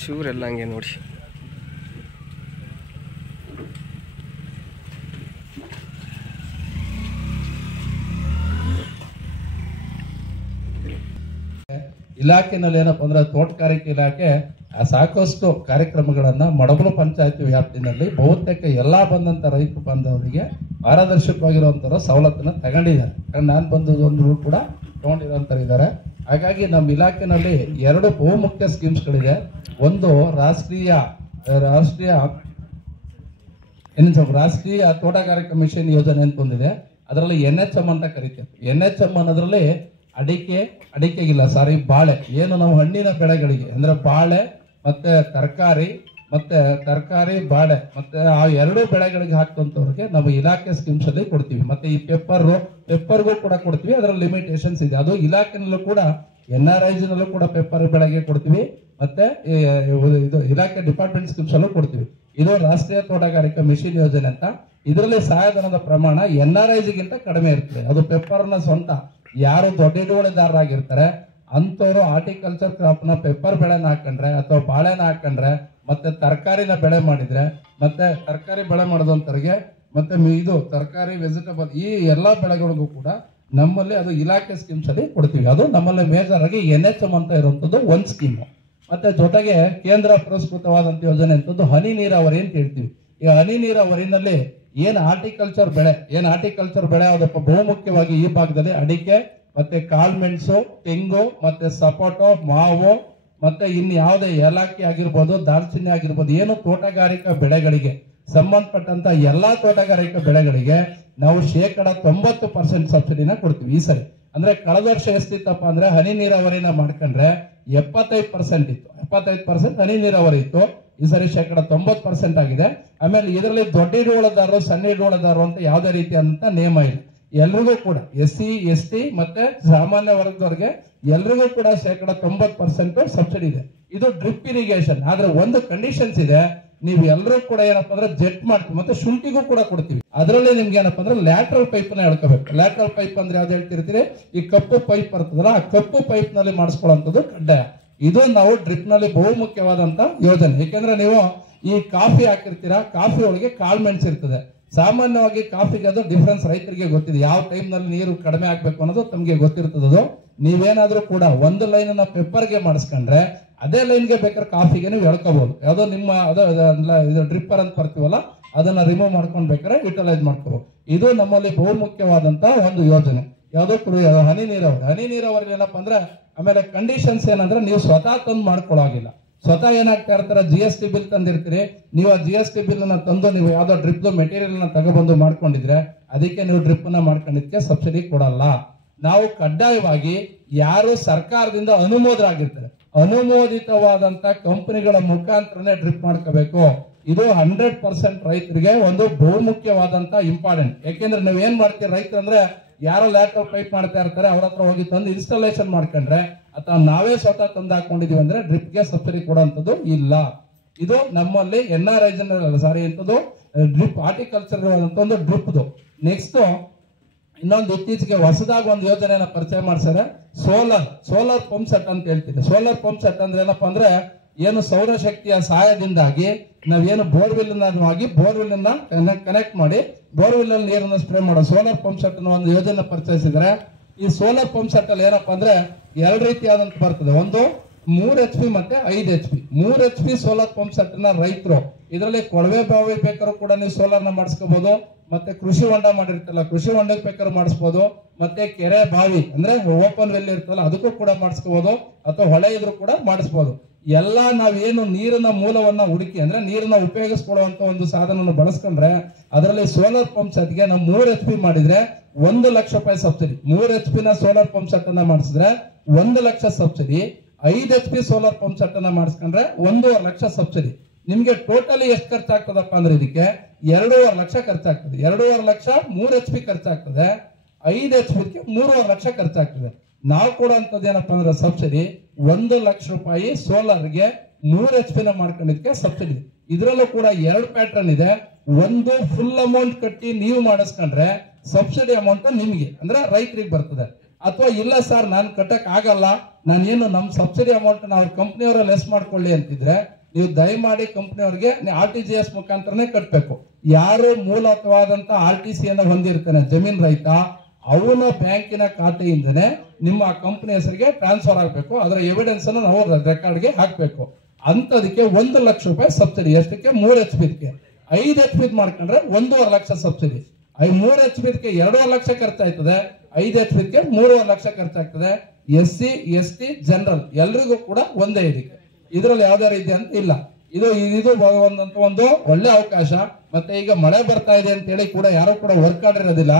ಚೂರೆಲ್ಲ ಹಂಗೆ ನೋಡಿ. ಇಲಾಖೆನಲ್ಲಿ ಏನಪ್ಪ ಅಂದ್ರೆ ತೋಟಗಾರಿಕೆ ಇಲಾಖೆ ಸಾಕಷ್ಟು ಕಾರ್ಯಕ್ರಮಗಳನ್ನ ಮಡಬಲು ಪಂಚಾಯತಿ ವ್ಯಾಪ್ತಿನಲ್ಲಿ ಬಹುತೇಕ ಎಲ್ಲಾ ಬಂದಂತ ರೈತ ಬಾಂಧವರಿಗೆ ಪಾರದರ್ಶಕವಾಗಿರುವಂತಹ ಸವಲತ್ತನ್ನ ತಗೊಂಡಿದ್ದಾರೆ. ನಾನು ಬಂದೊಂದು ಕೂಡ ತಗೊಂಡಿರೋಂಥವ್ರು. ಹಾಗಾಗಿ ನಮ್ಮ ಇಲಾಖೆನಲ್ಲಿ 2 ಬಹುಮುಖ್ಯ ಸ್ಕೀಮ್ಸ್ಗಳಿದೆ. ಒಂದು ರಾಷ್ಟ್ರೀಯ ತೋಟಗಾರಿಕಾ ಮಿಷನ್ ಯೋಜನೆ ಅಂತ ಒಂದಿದೆ. ಅದರಲ್ಲಿ NHM ಅಂತ ಕರಿತೀವಿ. NHM ಅನ್ನೋದ್ರಲ್ಲಿ ಅಡಿಕೆಗಿಲ್ಲ ಬಾಳೆ, ಏನು ನಾವು ಹಣ್ಣಿನ ಬೆಳೆಗಳಿಗೆ ಅಂದ್ರೆ ಬಾಳೆ ಮತ್ತೆ ತರಕಾರಿ ಬಾಳೆ ಮತ್ತೆ ಆ 2 ಬೆಳೆಗಳಿಗೆ ಹಾಕುವಂತವ್ರಿಗೆ ನಾವು ಇಲಾಖೆ ಸ್ಕೀಮ್ಸ್ ಅಲ್ಲಿ ಕೊಡ್ತೀವಿ. ಮತ್ತೆ ಈ ಪೆಪ್ಪರ್ಗೂ ಕೂಡ ಕೊಡ್ತೀವಿ. ಅದರಲ್ಲಿ ಲಿಮಿಟೇಷನ್ಸ್ ಇದೆ. ಅದು ಇಲಾಖೆನಲ್ಲೂ ಕೂಡ NRIs ನಲ್ಲೂ ಕೂಡ ಪೆಪ್ಪರ್ ಬೆಳೆಗೆ ಕೊಡ್ತೀವಿ. ಮತ್ತೆ ಇದು ಇಲಾಖೆ ಡಿಪಾರ್ಟ್ಮೆಂಟ್ ಸ್ಕೀಮ್ಸ್ ಅಲ್ಲೂ ಕೊಡ್ತೀವಿ. ಇದು ರಾಷ್ಟ್ರೀಯ ತೋಟಗಾರಿಕಾ ಮಿಷನ್ ಯೋಜನೆ ಅಂತ. ಇದರಲ್ಲಿ ಸಹಾಯಧನದ ಪ್ರಮಾಣ NRIs ಗಿಂತ ಕಡಿಮೆ ಇರ್ತದೆ. ಅದು ಪೆಪ್ಪರ್ನ ಸ್ವಂತ ಯಾರು ದೊಡ್ಡ ಹಿಡುವಳಿದಾರರಾಗಿರ್ತಾರೆ ಅಂತವ್ರು ಹಾರ್ಟಿಕಲ್ಚರ್ ಕ್ರಾಪ್ ನ ಪೆಪ್ಪರ್ ಬೆಳೆನ ಹಾಕೊಂಡ್ರೆ ಅಥವಾ ಬಾಳೆನ ಹಾಕೊಂಡ್ರೆ ಮತ್ತೆ ತರಕಾರಿನ ಬೆಳೆ ಮಾಡಿದ್ರೆ ಮತ್ತೆ ತರಕಾರಿ ಬೆಳೆ ಮಾಡಿದಂತವ್ರಿಗೆ ಮತ್ತೆ ಇದು ತರಕಾರಿ ವೆಜಿಟಬಲ್ ಈ ಎಲ್ಲಾ ಬೆಳೆಗಳಿಗೂ ಕೂಡ ನಮ್ಮಲ್ಲಿ ಅದು ಇಲಾಖೆ ಸ್ಕೀಮ್ಸ್ ಅಲ್ಲಿ ಕೊಡ್ತೀವಿ. ಅದು ನಮ್ಮಲ್ಲಿ ಮೇಜರ್ ಆಗಿ NHM ಅಂತ ಇರುವಂತದ್ದು ಒಂದು ಸ್ಕೀಮ್. ಮತ್ತೆ ಜೊತೆಗೆ ಕೇಂದ್ರ ಪುರಸ್ಕೃತವಾದಂತ ಯೋಜನೆ ಅಂತದ್ದು ಹನಿ ನೀರಾವರಿ ಅಂತ ಹೇಳ್ತೀವಿ. ಈ ಹನಿ ನೀರಾವರಿನಲ್ಲಿ ಏನ್ ಹಾರ್ಟಿಕಲ್ಚರ್ ಬೆಳೆ ಯಾವುದಪ್ಪ ಬಹುಮುಖ್ಯವಾಗಿ ಈ ಭಾಗದಲ್ಲಿ ಅಡಿಕೆ ಮತ್ತೆ ಕಾಳ್ಮೆಣಸು, ತೆಂಗು ಮತ್ತೆ ಸಪೋಟೊ, ಮಾವು ಮತ್ತೆ ಇನ್ ಯಾವುದೇ ಏಲಕ್ಕಿ ಆಗಿರ್ಬೋದು, ದಾಲ್ಚಿನ್ನಿ ಆಗಿರ್ಬೋದು, ಏನು ತೋಟಗಾರಿಕಾ ಬೆಳೆಗಳಿಗೆ ಸಂಬಂಧಪಟ್ಟಂತ ಎಲ್ಲಾ ತೋಟಗಾರಿಕಾ ಬೆಳೆಗಳಿಗೆ ನಾವು 90% ಸಬ್ಸಿಡಿನ ಕೊಡ್ತೀವಿ ಈ ಸರಿ. ಅಂದ್ರೆ ಕಳೆದ ವರ್ಷ ಎಷ್ಟಿತ್ತಪ್ಪ ಅಂದ್ರೆ ಹನಿ ನೀರಾವರಿನ ಮಾಡ್ಕೊಂಡ್ರೆ 75% ಇತ್ತು. 75% ಹನಿ ನೀರಾವರಿ ಇತ್ತು. ಈ ಸರಿ 90% ಆಗಿದೆ. ಆಮೇಲೆ ಇದರಲ್ಲಿ ದೊಡ್ಡ ಹಿಡುವಳಿದಾರರು, ಸಣ್ಣ ಹಿಡುವಳಿದಾರರು ಅಂತ ಯಾವುದೇ ರೀತಿಯಾದಂತ ನಿಯಮ ಇಲ್ಲ. ಎಲ್ರಿಗೂ ಕೂಡ SC ST ಮತ್ತೆ ಸಾಮಾನ್ಯ ವರ್ಗದವರಿಗೆ ಎಲ್ರಿಗೂ ಕೂಡ 90% ಸಬ್ಸಿಡಿ ಇದೆ. ಇದು ಡ್ರಿಪ್ ಇರಿಗೇಷನ್. ಆದ್ರೆ ಒಂದು ಕಂಡೀಷನ್ಸ್ ಇದೆ, ನೀವು ಎಲ್ಲರೂ ಕೂಡ ಏನಪ್ಪಾ ಅಂದ್ರೆ ಜೆಟ್ ಮಾಡ್ತೀವಿ ಮತ್ತೆ ಶುಂಠಿಗೂ ಕೂಡ ಕೊಡ್ತೀವಿ. ಅದರಲ್ಲಿ ನಿಮ್ಗೆ ಏನಪ್ಪಾ ಅಂದ್ರೆ ಲ್ಯಾಟ್ರಲ್ ಪೈಪ್ ನ ಹೇಳ್ಕೋಬೇಕು. ಲ್ಯಾಟ್ರಲ್ ಪೈಪ್ ಅಂದ್ರೆ ಯಾವ್ದು ಹೇಳ್ತಿರ್ತೀರಿ, ಈ ಕಪ್ಪು ಪೈಪ್ ಬರ್ತದಲ್ಲ ಆ ಕಪ್ಪು ಪೈಪ್ ನಲ್ಲಿ ಮಾಡಿಸ್ಕೊಳ್ಳುವಂಥದ್ದು ಕಡ್ಡಾಯ. ಇದು ನಾವು ಡ್ರಿಪ್ ನಲ್ಲಿ ಬಹುಮುಖ್ಯವಾದಂತ ಯೋಜನೆ. ಯಾಕೆಂದ್ರೆ ನೀವು ಈ ಕಾಫಿ ಹಾಕಿರ್ತೀರಾ, ಕಾಫಿ ಒಳಗೆ ಕಾಳ್ಮೆಣಸು ಇರ್ತದೆ. ಸಾಮಾನ್ಯವಾಗಿ ಕಾಫಿಗೆ ಅದು ಡಿಫ್ರೆನ್ಸ್ ರೈತರಿಗೆ ಗೊತ್ತಿದೆ. ಯಾವ ಟೈಮ್ ನಲ್ಲಿ ನೀರು ಕಡಿಮೆ ಆಗ್ಬೇಕು ಅನ್ನೋದು ತಮ್ಗೆ ಗೊತ್ತಿರ್ತದದು. ನೀವೇನಾದ್ರೂ ಕೂಡ ಒಂದು ಲೈನ್ ಅನ್ನ ಪೆಪ್ಪರ್ಗೆ ಮಾಡಿಸ್ಕೊಂಡ್ರೆ ಅದೇ ಲೈನ್ಗೆ ಬೇಕಾದ್ರೆ ಕಾಫಿಗೆ ನೀವು ಎಳ್ಕೋಬಹುದು. ಯಾವುದೋ ನಿಮ್ಮ ಇದು ಡ್ರಿಪ್ಪರ್ ಅಂತ ಬರ್ತೀವಲ್ಲ ಅದನ್ನ ರಿಮೂವ್ ಮಾಡ್ಕೊಂಡ್ ಬೇಕಾದ್ರೆ ಯುಟಿಲೈಸ್ ಮಾಡ್ಕೋಬಹುದು. ಇದು ನಮ್ಮಲ್ಲಿ ಬಹುಮುಖ್ಯವಾದಂತ ಒಂದು ಯೋಜನೆ. ಯಾವುದೋ ಹನಿ ನೀರಾವರಿ ಏನಪ್ಪಾ ಅಂದ್ರೆ ಆಮೇಲೆ ಕಂಡೀಷನ್ಸ್ ಏನಂದ್ರೆ ನೀವು ಸ್ವತಃ ತಂದು ಮಾಡ್ಕೊಳ್ಳೋಗಿಲ್ಲ. ಸ್ವತಃ ಏನಾಗ್ತಾ ಇರ್ತಾರ, GST ಬಿಲ್ ತಂದಿರ್ತೀರಿ. ನೀವು ಆ GST ಬಿಲ್ ನ ತಂದು ನೀವು ಯಾವ್ದೋ ಡ್ರಿಪ್ ಮೆಟೀರಿಯಲ್ ನ ತಗೊಬಂದು ಮಾಡ್ಕೊಂಡಿದ್ರೆ ಅದಕ್ಕೆ ನೀವು ಡ್ರಿಪ್ ನ ಮಾಡ್ಕೊಂಡಿದ್ಕೆ ಸಬ್ಸಿಡಿ ಕೊಡಲ್ಲ. ನಾವು ಕಡ್ಡಾಯವಾಗಿ ಯಾರು ಸರ್ಕಾರದಿಂದ ಅನುಮೋದಿತವಾದಂತ ಕಂಪನಿಗಳ ಮುಖಾಂತರನೇ ಡ್ರಿಪ್ ಮಾಡ್ಕೋಬೇಕು. ಇದು 100% ರೈತರಿಗೆ ಒಂದು ಬಹುಮುಖ್ಯವಾದಂತ ಇಂಪಾರ್ಟೆಂಟ್. ಯಾಕೆಂದ್ರೆ ನೀವ್ ಏನ್ ಮಾಡ್ತೀರಿ ರೈತರು ಅಂದ್ರೆ ಯಾರೋ ಲ್ಯಾಟ್ರಲ್ ಪೈಪ್ ಮಾಡ್ತಾ ಇರ್ತಾರೆ, ಅವ್ರ ಹತ್ರ ಹೋಗಿ ತಂದು ಇನ್ಸ್ಟಾಲೇಷನ್ ಮಾಡ್ಕೊಂಡ್ರೆ ಅಥವಾ ನಾವೇ ಸ್ವತಃ ತಂದು ಹಾಕೊಂಡಿದೀವಿ ಅಂದ್ರೆ ಡ್ರಿಪ್ಗೆ ಸಬ್ಸಿಡಿ ಕೊಡುವಂಥದ್ದು ಇಲ್ಲ. ಇದು ನಮ್ಮಲ್ಲಿ NRIs ಎಂತದ್ದು ಡ್ರಿಪ್ ಹಾರ್ಟಿಕಲ್ಚರ್ ಒಂದು ಡ್ರಿಪ್ದು. ನೆಕ್ಸ್ಟ್ ಇನ್ನೊಂದು ಇತ್ತೀಚೆಗೆ ಹೊಸದಾಗಿ ಒಂದು ಯೋಜನೆನ ಪರಿಚಯ ಮಾಡ್ತಾರೆ, ಸೋಲಾರ್ ಪಂಪ್ ಸೆಟ್ ಅಂತ ಹೇಳ್ತೀವಿ. ಸೋಲಾರ್ ಪಂಪ್ ಸೆಟ್ ಅಂದ್ರೆ ಏನಪ್ಪಾ ಅಂದ್ರೆ ಏನು ಸೌರಶಕ್ತಿಯ ಸಹಾಯದಿಂದಾಗಿ ನಾವೇನು ಬೋರ್ವೆಲ್ ಅನ್ನ ಕನೆಕ್ಟ್ ಮಾಡಿ ಬೋರ್ವೆಲ್ ಅಲ್ಲಿ ನೀರನ್ನು ಸ್ಪ್ರೇ ಮಾಡೋ ಸೋಲಾರ್ ಪಂಪ್ ಸೆಟ್ ಅನ್ನೋ ಒಂದು ಯೋಜನೆ ಪರಿಚಯಿಸಿದ್ರೆ. ಈ ಸೋಲಾರ್ ಪಂಪ್ ಸೆಟ್ ಅಲ್ಲಿ ಏನಪ್ಪಾ ಅಂದ್ರೆ 2 ರೀತಿಯಾದಂತ ಬರ್ತದೆ. ಒಂದು 3 HP ಮತ್ತೆ 5 HP. 3 HP solar pump set ನ ರೈತರು ಇದರಲ್ಲಿ ಕೊಳವೆ ಬಾವಿ ಬೇಕಾದ್ರೂ ಕೂಡ ನೀವು ಸೋಲಾರ್ ನ ಮಾಡಿಸ್ಕೋಬಹುದು. ಮತ್ತೆ ಕೃಷಿ ಹೊಂಡ ಮಾಡಿರ್ತಲ್ಲ, ಕೃಷಿ ಹೊಂಡಕ್ಕೆ ಬೇಕಾದ್ರೂ ಮಾಡಿಸ್ಬೋದು. ಮತ್ತೆ ಕೆರೆ ಬಾವಿ ಅಂದ್ರೆ ಓಪನ್ ವೆಲ್ ಇರ್ತಲ್ಲ ಅದಕ್ಕೂ ಕೂಡ ಮಾಡಿಸ್ಕೋಬಹುದು, ಅಥವಾ ಹೊಳೆ ಇದ್ರೂ ಕೂಡ ಮಾಡಿಸ್ಬೋದು. ಎಲ್ಲಾ ನಾವೇನು ನೀರಿನ ಮೂಲವನ್ನ ಹುಡುಕಿ ಅಂದ್ರೆ ನೀರನ್ನ ಉಪಯೋಗಿಸ್ಕೊಳ್ಳುವಂತ ಒಂದು ಸಾಧನವನ್ನು ಬಳಸ್ಕೊಂಡ್ರೆ ಅದರಲ್ಲಿ ಸೋಲಾರ್ ಪಂಪ್ ಸೆಟ್ಗೆ ನಾವು 3 HP ಮಾಡಿದ್ರೆ 1 ಲಕ್ಷ ರೂಪಾಯಿ ಸಬ್ಸಿಡಿ. 3 HP ನ ಸೋಲಾರ್ ಪಂಪ್ ಸೆಟ್ ಅನ್ನ ಮಾಡಿಸಿದ್ರೆ 1 lakh subsidy. 5 HP solar pump set ಅನ್ನ ಮಾಡಿಸ್ಕೊಂಡ್ರೆ 1.5 ಲಕ್ಷ ಸಬ್ಸಿಡಿ. ನಿಮ್ಗೆ ಟೋಟಲಿ ಎಷ್ಟು ಖರ್ಚಾಗ್ತದಪ್ಪ ಅಂದ್ರೆ ಇದಕ್ಕೆ 2.5 ಲಕ್ಷ ಖರ್ಚಾಗ್ತದೆ. 2.5 ಲಕ್ಷ 3 HP ಖರ್ಚಾಗ್ತದೆ. 5 HP ಗೆ 3.5 ಲಕ್ಷ ಖರ್ಚಾಗ್ತದೆ. ನಾವು ಕೊಡುವಂತದ್ದು ಏನಪ್ಪಾ ಅಂದ್ರೆ ಸಬ್ಸಿಡಿ 1 ಲಕ್ಷ ರೂಪಾಯಿ ಸೋಲಾರ್ಗೆ 3 HP ನ ಮಾಡ್ಕೊಂಡಿದ್ಕೆ ಸಬ್ಸಿಡಿ. ಇದರಲ್ಲೂ ಕೂಡ 2 ಪ್ಯಾಟರ್ನ್ ಇದೆ. ಒಂದು ಫುಲ್ ಅಮೌಂಟ್ ಕಟ್ಟಿ ನೀವು ಮಾಡಿಸ್ಕೊಂಡ್ರೆ ಸಬ್ಸಿಡಿ ಅಮೌಂಟ್ ನಿಮ್ಗೆ ಅಂದ್ರೆ ರೈತರಿಗೆ ಬರ್ತದೆ. ಅಥವಾ ಇಲ್ಲ ಸರ್ ನಾನು ಕಟ್ಟಕ್ ಆಗಲ್ಲ, ನಾನೇನು ನಮ್ ಸಬ್ಸಿಡಿ ಅಮೌಂಟ್ ನಾವು ಕಂಪ್ನಿಯವರ ಲೆಸ್ ಮಾಡ್ಕೊಳ್ಳಿ ಅಂತಿದ್ರೆ ನೀವು ದಯಮಾಡಿ ಕಂಪ್ನಿಯವ್ರಿಗೆ RTGS ಮುಖಾಂತರನೇ ಕಟ್ಟಬೇಕು. ಯಾರು ಮೂಲತವಾದಂತ RTC ಅನ್ನ ಹೊಂದಿರ್ತಾನೆ ಜಮೀನ್ ರೈತ, ಅವನ ಬ್ಯಾಂಕಿನ ಖಾತೆಯಿಂದನೇ ನಿಮ್ಮ ಕಂಪನಿ ಹೆಸರಿಗೆ ಟ್ರಾನ್ಸ್ಫರ್ ಆಗಬೇಕು. ಅದರ ಎವಿಡೆನ್ಸ್ ಅನ್ನು ನಾವು ರೆಕಾರ್ಡ್ಗೆ ಹಾಕ್ಬೇಕು. ಅಂತದಕ್ಕೆ 1 ಲಕ್ಷ ರೂಪಾಯಿ ಸಬ್ಸಿಡಿ. ಎಷ್ಟಕ್ಕೆ? 3 HP. 5 HP ಮಾಡ್ಕೊಂಡ್ರೆ 1.5 ಲಕ್ಷ ಸಬ್ಸಿಡಿ. 3 HP 2.5 ಲಕ್ಷ ಖರ್ಚಾಯ್ತದೆ, 5 HP 3.5 ಲಕ್ಷ ಖರ್ಚಾಗ್ತದೆ. SC ST ಜನರಲ್ ಎಲ್ರಿಗೂ ಕೂಡ ಒಂದೇ ಇದಕ್ಕೆ, ಇದ್ರಲ್ಲಿ ಯಾವ್ದೇ ರೀತಿ ಅಂತ ಇಲ್ಲ. ಇದು ಒಂದು ಒಳ್ಳೆ ಅವಕಾಶ. ಮತ್ತೆ ಈಗ ಮಳೆ ಬರ್ತಾ ಇದೆ ಅಂತ ಹೇಳಿ ಕೂಡ ಯಾರು ಕೂಡ ವರ್ಕ್ ಆರ್ಡರ್ ಇರೋದಿಲ್ಲ.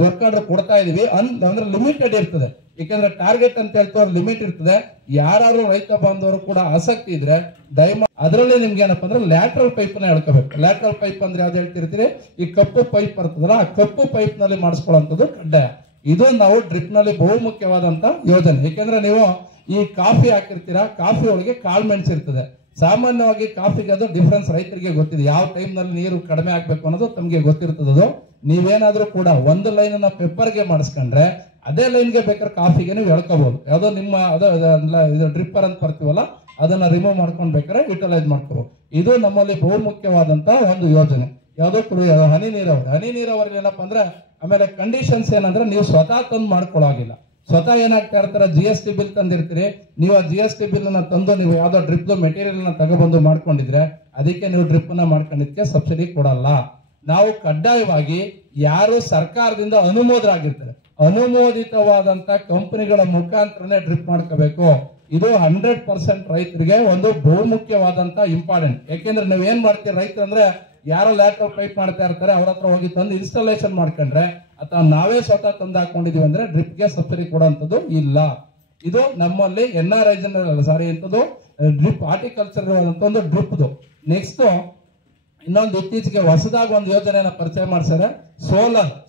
ವರ್ಕ್ ಆರ್ಡರ್ ಕೊಡ್ತಾ ಇದೀವಿ ಅಂದ್ರೆ ಲಿಮಿಟೆಡ್ ಇರ್ತದೆ. ಯಾಕಂದ್ರೆ ಟಾರ್ಗೆಟ್ ಅಂತ ಹೇಳ್ತಾರೆ ಲಿಮಿಟ್ ಇರ್ತದೆ. ಯಾರು ರೈತ ಬಾಂಧವರು ಕೂಡ ಆಸಕ್ತಿ ಇದ್ರೆ ದಯಮಾಡಿ ಅದರಲ್ಲಿ ನಿಮ್ಗೆ ಏನಪ್ಪಾ ಅಂದ್ರೆ ಲ್ಯಾಟ್ರಲ್ ಪೈಪ್ ನ ಹೇಳ್ಕೋಬೇಕು. ಲ್ಯಾಟ್ರಲ್ ಪೈಪ್ ಅಂದ್ರೆ ಯಾವ್ದು ಹೇಳ್ತಿರ್ತೀರಿ, ಈ ಕಪ್ಪು ಪೈಪ್ ಬರ್ತದಲ್ಲ, ಆ ಕಪ್ಪು ಪೈಪ್ ನಲ್ಲಿ ಮಾಡಿಸ್ಕೊಳ್ಳುವಂಥದ್ದು ಕಡ್ಡಾಯ. ಇದು ನಾವು ಡ್ರಿಪ್ ನಲ್ಲಿ ಬಹುಮುಖ್ಯವಾದಂತ ಯೋಜನೆ. ಯಾಕಂದ್ರೆ ನೀವು ಈ ಕಾಫಿ ಹಾಕಿರ್ತೀರಾ, ಕಾಫಿ ಒಳಗೆ ಕಾಳು ಮೆಣಸು ಇರ್ತದೆ. ಸಾಮಾನ್ಯವಾಗಿ ಕಾಫಿಗೆ ಅದು ಡಿಫ್ರೆನ್ಸ್ ರೈತರಿಗೆ ಗೊತ್ತಿದೆ. ಯಾವ ಟೈಮ್ ನಲ್ಲಿ ನೀರು ಕಡಿಮೆ ಆಗ್ಬೇಕು ಅನ್ನೋದು ತಮ್ಗೆ ಗೊತ್ತಿರ್ತದದು. ನೀವೇನಾದ್ರೂ ಕೂಡ ಒಂದು ಲೈನ್ ಅನ್ನ ಪೆಪ್ಪರ್ಗೆ ಮಾಡಿಸ್ಕೊಂಡ್ರೆ ಅದೇ ಲೈನ್ಗೆ ಬೇಕಾದ್ರೆ ಕಾಫಿಗೆ ನೀವು ಎಳ್ಕೋಬಹುದು. ಯಾವುದೋ ನಿಮ್ಮ ಇದು ಡ್ರಿಪ್ಪರ್ ಅಂತ ಬರ್ತೀವಲ್ಲ ಅದನ್ನ ರಿಮೂವ್ ಮಾಡ್ಕೊಂಡ್ ಬೇಕಾದ್ರೆ ಯುಟಿಲೈಸ್ ಮಾಡ್ಕೋಬಹುದು. ಇದು ನಮ್ಮಲ್ಲಿ ಬಹುಮುಖ್ಯವಾದಂತ ಒಂದು ಯೋಜನೆ. ಯಾವುದೋ ಹನಿ ನೀರಾವರಿ. ಹನಿ ನೀರಾವರಿ ಏನಪ್ಪಾ ಅಂದ್ರೆ ಆಮೇಲೆ ಕಂಡೀಷನ್ಸ್ ಏನಂದ್ರೆ ನೀವು ಸ್ವತಃ ತಂದು ಮಾಡ್ಕೊಳ್ಳೋಗಿಲ್ಲ. ಸ್ವತಃ ಏನಾಗ್ತಾ ಇರ್ತಾರ, GST ಬಿಲ್ ತಂದಿರ್ತೀರಿ. ನೀವು ಆ GST ಬಿಲ್ ಅನ್ನ ತಂದು ನೀವು ಯಾವ್ದೋ ಡ್ರಿಪ್ ಮೆಟೀರಿಯಲ್ ನ ತಗೊಬಂದು ಮಾಡ್ಕೊಂಡಿದ್ರೆ ಅದಕ್ಕೆ ನೀವು ಡ್ರಿಪ್ ನ ಮಾಡ್ಕೊಂಡಿದ್ದಕ್ಕೆ ಸಬ್ಸಿಡಿ ಕೊಡಲ್ಲ. ನಾವು ಕಡ್ಡಾಯವಾಗಿ ಯಾರು ಸರ್ಕಾರದಿಂದ ಅನುಮೋದರಾಗಿರ್ತಾರೆ, ಅನುಮೋದಿತವಾದಂತ ಕಂಪನಿಗಳ ಮುಖಾಂತರನೇ ಡ್ರಿಪ್ ಮಾಡ್ಕೋಬೇಕು. ಇದು 100% ರೈತರಿಗೆ ಒಂದು ಬಹುಮುಖ್ಯವಾದಂತ ಇಂಪಾರ್ಟೆಂಟ್. ಯಾಕೆಂದ್ರೆ ನೀವ್ ಏನ್ ಮಾಡ್ತೀರಿ ರೈತರಂದ್ರೆ ಯಾರೋ ಲ್ಯಾಟ್ರಲ್ ಪೈಪ್ ಮಾಡ್ತಾ ಇರ್ತಾರೆ, ಅವ್ರ ಹತ್ರ ಹೋಗಿ ತಂದು ಇನ್ಸ್ಟಾಲೇಷನ್ ಮಾಡ್ಕೊಂಡ್ರೆ ಅಥವಾ ನಾವೇ ಸ್ವತಃ ತಂದು ಹಾಕೊಂಡಿದೀವಿ ಅಂದ್ರೆ ಡ್ರಿಪ್ಗೆ ಸಬ್ಸಿಡಿ ಕೊಡುವಂಥದ್ದು ಇಲ್ಲ. ಇದು ನಮ್ಮಲ್ಲಿ NRI ಎಂತದ್ದು ಡ್ರಿಪ್ ಹಾರ್ಟಿಕಲ್ಚರ್ ಒಂದು ಡ್ರಿಪ್ದು. ನೆಕ್ಸ್ಟ್ ಇನ್ನೊಂದು ಇತ್ತೀಚೆಗೆ ಹೊಸದಾಗಿ ಒಂದು ಯೋಜನೆಯನ್ನ ಪರಿಚಯ ಮಾಡ್ತಾರೆ,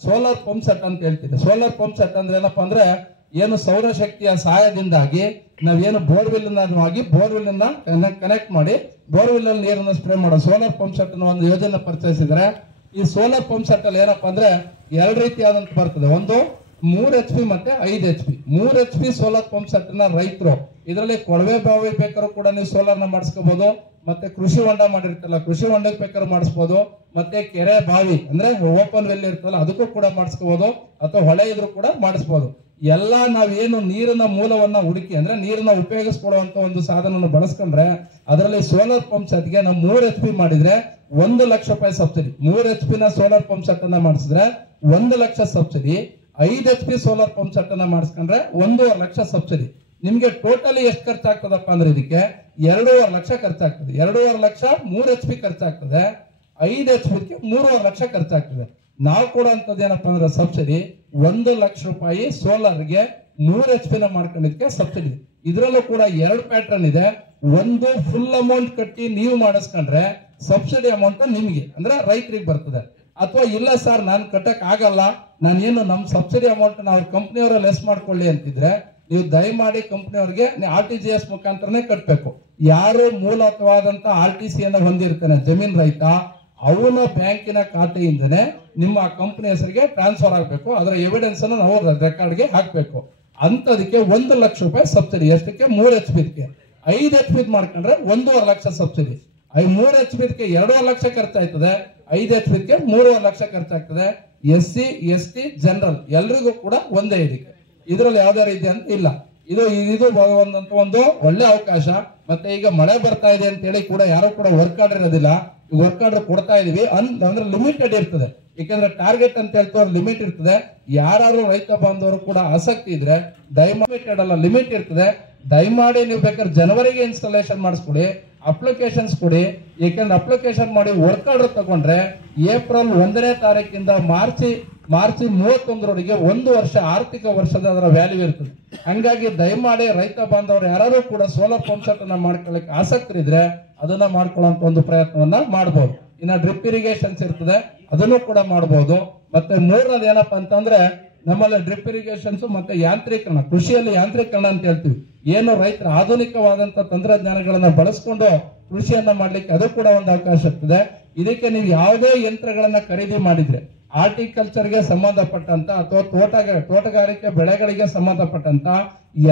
ಸೋಲಾರ್ ಪಂಪ್ ಸೆಟ್ ಅಂತ ಹೇಳ್ತೀವಿ. ಸೋಲಾರ್ ಪಂಪ್ ಸೆಟ್ ಅಂದ್ರೆ ಏನಪ್ಪಾ ಅಂದ್ರೆ ಏನು ಸೌರಶಕ್ತಿಯ ಸಹಾಯದಿಂದಾಗಿ ನಾವೇನು ಬೋರ್ವೆಲ್ ಅನ್ನ ಕನೆಕ್ಟ್ ಮಾಡಿ ಬೋರ್ವೆಲ್ ಅಲ್ಲಿ ನೀರನ್ನು ಸ್ಪ್ರೇ ಮಾಡೋ ಸೋಲಾರ್ ಪಂಪ್ ಸೆಟ್ ಅನ್ನೋ ಒಂದು ಯೋಜನೆ ಪರಿಚಯಿಸಿದ್ರೆ. ಈ ಸೋಲಾರ್ ಪಂಪ್ ಸೆಟ್ ಅಲ್ಲಿ ಏನಪ್ಪಾ ಅಂದ್ರೆ 2 ರೀತಿಯಾದಂತ ಬರ್ತದೆ. ಒಂದು 3 HP ಮತ್ತೆ 5 HP. 3 HP solar pump set ನ ರೈತರು ಇದರಲ್ಲಿ ಕೊಳವೆ ಬಾವಿ ಬೇಕಾದ್ರೂ ಕೂಡ ನೀವು ಸೋಲಾರ್ ನ ಮಾಡಿಸ್ಕೋಬಹುದು. ಮತ್ತೆ ಕೃಷಿ ಹೊಂಡ ಮಾಡಿರ್ತಲ್ಲ, ಕೃಷಿ ಹೊಂಡಕ್ಕೆ ಬೇಕಾದ್ರೂ ಮಾಡಿಸ್ಬೋದು. ಮತ್ತೆ ಕೆರೆ ಬಾವಿ ಅಂದ್ರೆ ಓಪನ್ ವೆಲ್ ಇರ್ತಲ್ಲ ಅದಕ್ಕೂ ಕೂಡ ಮಾಡಿಸ್ಕೋಬಹುದು, ಅಥವಾ ಹೊಳೆ ಇದ್ರೂ ಕೂಡ ಮಾಡಿಸ್ಬೋದು. ಎಲ್ಲ ನಾವೇನು ನೀರಿನ ಮೂಲವನ್ನ ಹುಡುಕಿ ಅಂದ್ರೆ ನೀರನ್ನ ಉಪಯೋಗಿಸ್ಕೊಡುವಂತ ಒಂದು ಸಾಧನವನ್ನು ಬಳಸ್ಕೊಂಡ್ರೆ ಅದರಲ್ಲಿ ಸೋಲಾರ್ ಪಂಪ್ ಸೆಟ್ಗೆ ನಾವು 3 HP ಮಾಡಿದ್ರೆ 1 ಲಕ್ಷ ರೂಪಾಯಿ ಸಬ್ಸಿಡಿ. 3 HP ನ ಸೋಲಾರ್ ಪಂಪ್ ಸೆಟ್ ಅನ್ನ ಮಾಡಿಸಿದ್ರೆ 1 lakh subsidy. 5 HP solar pump set ಅನ್ನ ಮಾಡಿಸ್ಕೊಂಡ್ರೆ 1.5 ಲಕ್ಷ ಸಬ್ಸಿಡಿ. ನಿಮ್ಗೆ ಟೋಟಲಿ ಎಷ್ಟು ಖರ್ಚಾಗ್ತದಪ್ಪ ಅಂದ್ರೆ ಇದಕ್ಕೆ 2.5 ಲಕ್ಷ ಖರ್ಚಾಗ್ತದೆ. 2.5 lakh 3 HP ಖರ್ಚಾಗ್ತದೆ, 5 HP 3.5 lakh ಖರ್ಚಾಗ್ತದೆ. ನಾವು ಕೊಡುವಂತದ್ದು ಏನಪ್ಪಾ ಅಂದ್ರೆ ಸಬ್ಸಿಡಿ 1 ಲಕ್ಷ ರೂಪಾಯಿ ಸೋಲಾರ್ಗೆ 3 HP ನ ಮಾಡ್ಕೊಂಡಿದ್ದಕ್ಕೆ ಸಬ್ಸಿಡಿ. ಇದರಲ್ಲೂ ಕೂಡ 2 ಪ್ಯಾಟರ್ನ್ ಇದೆ. ಒಂದು ಫುಲ್ ಅಮೌಂಟ್ ಕಟ್ಟಿ ನೀವು ಮಾಡಿಸ್ಕೊಂಡ್ರೆ ಸಬ್ಸಿಡಿ ಅಮೌಂಟ್ ನಿಮ್ಗೆ ಅಂದ್ರೆ ರೈತರಿಗೆ ಬರ್ತದೆ. ಅಥವಾ ಇಲ್ಲ ಸರ್ ನಾನು ಕಟ್ಟಕ್ ಆಗಲ್ಲ, ನಾನೇನು ನಮ್ ಸಬ್ಸಿಡಿ ಅಮೌಂಟ್ ನಾವು ಕಂಪ್ನಿಯವರ ಲೆಸ್ ಮಾಡ್ಕೊಳ್ಳಿ ಅಂತಿದ್ರೆ ನೀವು ದಯಮಾಡಿ ಕಂಪ್ನಿಯವ್ರಿಗೆ RTGS ಮುಖಾಂತರನೇ ಕಟ್ಟಬೇಕು. ಯಾರು ಮೂಲತವಾದಂತ RTC ಅನ್ನ ಹೊಂದಿರ್ತಾನೆ ಜಮೀನ್ ರೈತ, ಅವನ ಬ್ಯಾಂಕಿನ ಖಾತೆಯಿಂದನೇ ನಿಮ್ಮ ಕಂಪನಿ ಹೆಸರಿಗೆ ಟ್ರಾನ್ಸ್ಫರ್ ಆಗಬೇಕು. ಅದರ ಎವಿಡೆನ್ಸ್ ಅನ್ನು ನಾವು ರೆಕಾರ್ಡ್ಗೆ ಹಾಕ್ಬೇಕು. ಅಂತದಕ್ಕೆ 1 ಲಕ್ಷ ರೂಪಾಯಿ ಸಬ್ಸಿಡಿ. ಎಷ್ಟಕ್ಕೆ? 3 HP. 5 HP ಮಾಡ್ಕೊಂಡ್ರೆ 1.5 ಲಕ್ಷ ಸಬ್ಸಿಡಿ. 3 HP 2.5 ಲಕ್ಷ ಖರ್ಚಾಯ್ತದೆ, 5 HP 3.5 ಲಕ್ಷ ಖರ್ಚಾಗ್ತದೆ. SC ST ಜನರಲ್ ಎಲ್ರಿಗೂ ಕೂಡ ಒಂದೇ ಇದಕ್ಕೆ, ಇದ್ರಲ್ಲಿ ಯಾವ್ದೇ ರೀತಿ ಅಂತ ಇಲ್ಲ. ಇದು ಒಂದು ಒಳ್ಳೆ ಅವಕಾಶ. ಮತ್ತೆ ಈಗ ಮಳೆ ಬರ್ತಾ ಇದೆ ಅಂತ ಹೇಳಿ ಕೂಡ ಯಾರು ಕೂಡ ವರ್ಕ್ ಆರ್ಡರ್ ಇರೋದಿಲ್ಲ. ವರ್ಕ್ ಆರ್ಡರ್ ಕೊಡ್ತಾ ಇದೀವಿ ಅಂದ್ರೆ ಲಿಮಿಟೆಡ್ ಇರ್ತದೆ. ಯಾಕಂದ್ರೆ ಟಾರ್ಗೆಟ್ ಅಂತ ಹೇಳ್ತಾರೆ ಲಿಮಿಟ್ ಇರ್ತದೆ. ಯಾರು ರೈತ ಬಾಂಧವರು ಕೂಡ ಆಸಕ್ತಿ ಇದ್ರೆ ದಯಮಾಡಿ ಲಿಮಿಟ್ ಇರ್ತದೆ. ದಯಮಾಡಿ ನೀವು ಬೇಕಾದ್ರೆ ಜನವರಿಗೆ ಇನ್ಸ್ಟಾಲೇಷನ್ ಮಾಡಿಸ್ಕೊಡಿ, ಅಪ್ಲಿಕೇಶನ್ಸ್ ಕೊಡಿ. ಯಾಕಂದ್ರೆ ಅಪ್ಲಿಕೇಶನ್ ಮಾಡಿ ವರ್ಕ್ ಆರ್ಡರ್ ತಗೊಂಡ್ರೆ ಏಪ್ರಿಲ್ 1ನೇ ತಾರೀಕಿಂದ ಮಾರ್ಚ್ 31ರವರೆಗೆ 1 ವರ್ಷ ಆರ್ಥಿಕ ವರ್ಷದ ಅದರ ವ್ಯಾಲ್ಯೂ ಇರ್ತದೆ. ಹಂಗಾಗಿ ದಯಮಾಡಿ ರೈತ ಬಾಂಧವರು ಯಾರು ಕೂಡ ಸೋಲಾರ್ ಪಂಪ್ ಸೆಟ್ ಅನ್ನ ಮಾಡ್ಕೊಳ್ಳಿಕ್ಕೆ ಆಸಕ್ತಿ ಇದ್ರೆ ಅದನ್ನ ಮಾಡ್ಕೊಳ್ಳುವಂತ ಒಂದು ಪ್ರಯತ್ನವನ್ನ ಮಾಡಬಹುದು. ಇನ್ನ ಡ್ರಿಪ್ ಇರಿಗೇಷನ್ಸ್ ಇರ್ತದೆ, ಅದನ್ನು ಕೂಡ ಮಾಡಬಹುದು. ಮತ್ತೆ 3ನೇದು ಏನಪ್ಪಾ ಅಂತಂದ್ರೆ ನಮ್ಮಲ್ಲಿ ಡ್ರಿಪ್ ಇರಿಗೇಷನ್ಸ್ ಮತ್ತೆ ಯಾಂತ್ರೀಕರಣ, ಕೃಷಿಯಲ್ಲಿ ಯಾಂತ್ರೀಕರಣ ಅಂತ ಹೇಳ್ತೀವಿ. ಏನು ರೈತರ ಆಧುನಿಕವಾದಂತ ತಂತ್ರಜ್ಞಾನಗಳನ್ನ ಬಳಸ್ಕೊಂಡು ಕೃಷಿಯನ್ನ ಮಾಡ್ಲಿಕ್ಕೆ ಅದು ಕೂಡ ಒಂದು ಅವಕಾಶ ಇರ್ತದೆ. ಇದಕ್ಕೆ ನೀವು ಯಾವುದೇ ಯಂತ್ರಗಳನ್ನ ಖರೀದಿ ಮಾಡಿದ್ರೆ ಹಾರ್ಟಿಕಲ್ಚರ್ಗೆ ಸಂಬಂಧಪಟ್ಟಂತ ಅಥವಾ ತೋಟಗಾರಿಕೆ ಬೆಳೆಗಳಿಗೆ ಸಂಬಂಧಪಟ್ಟಂತ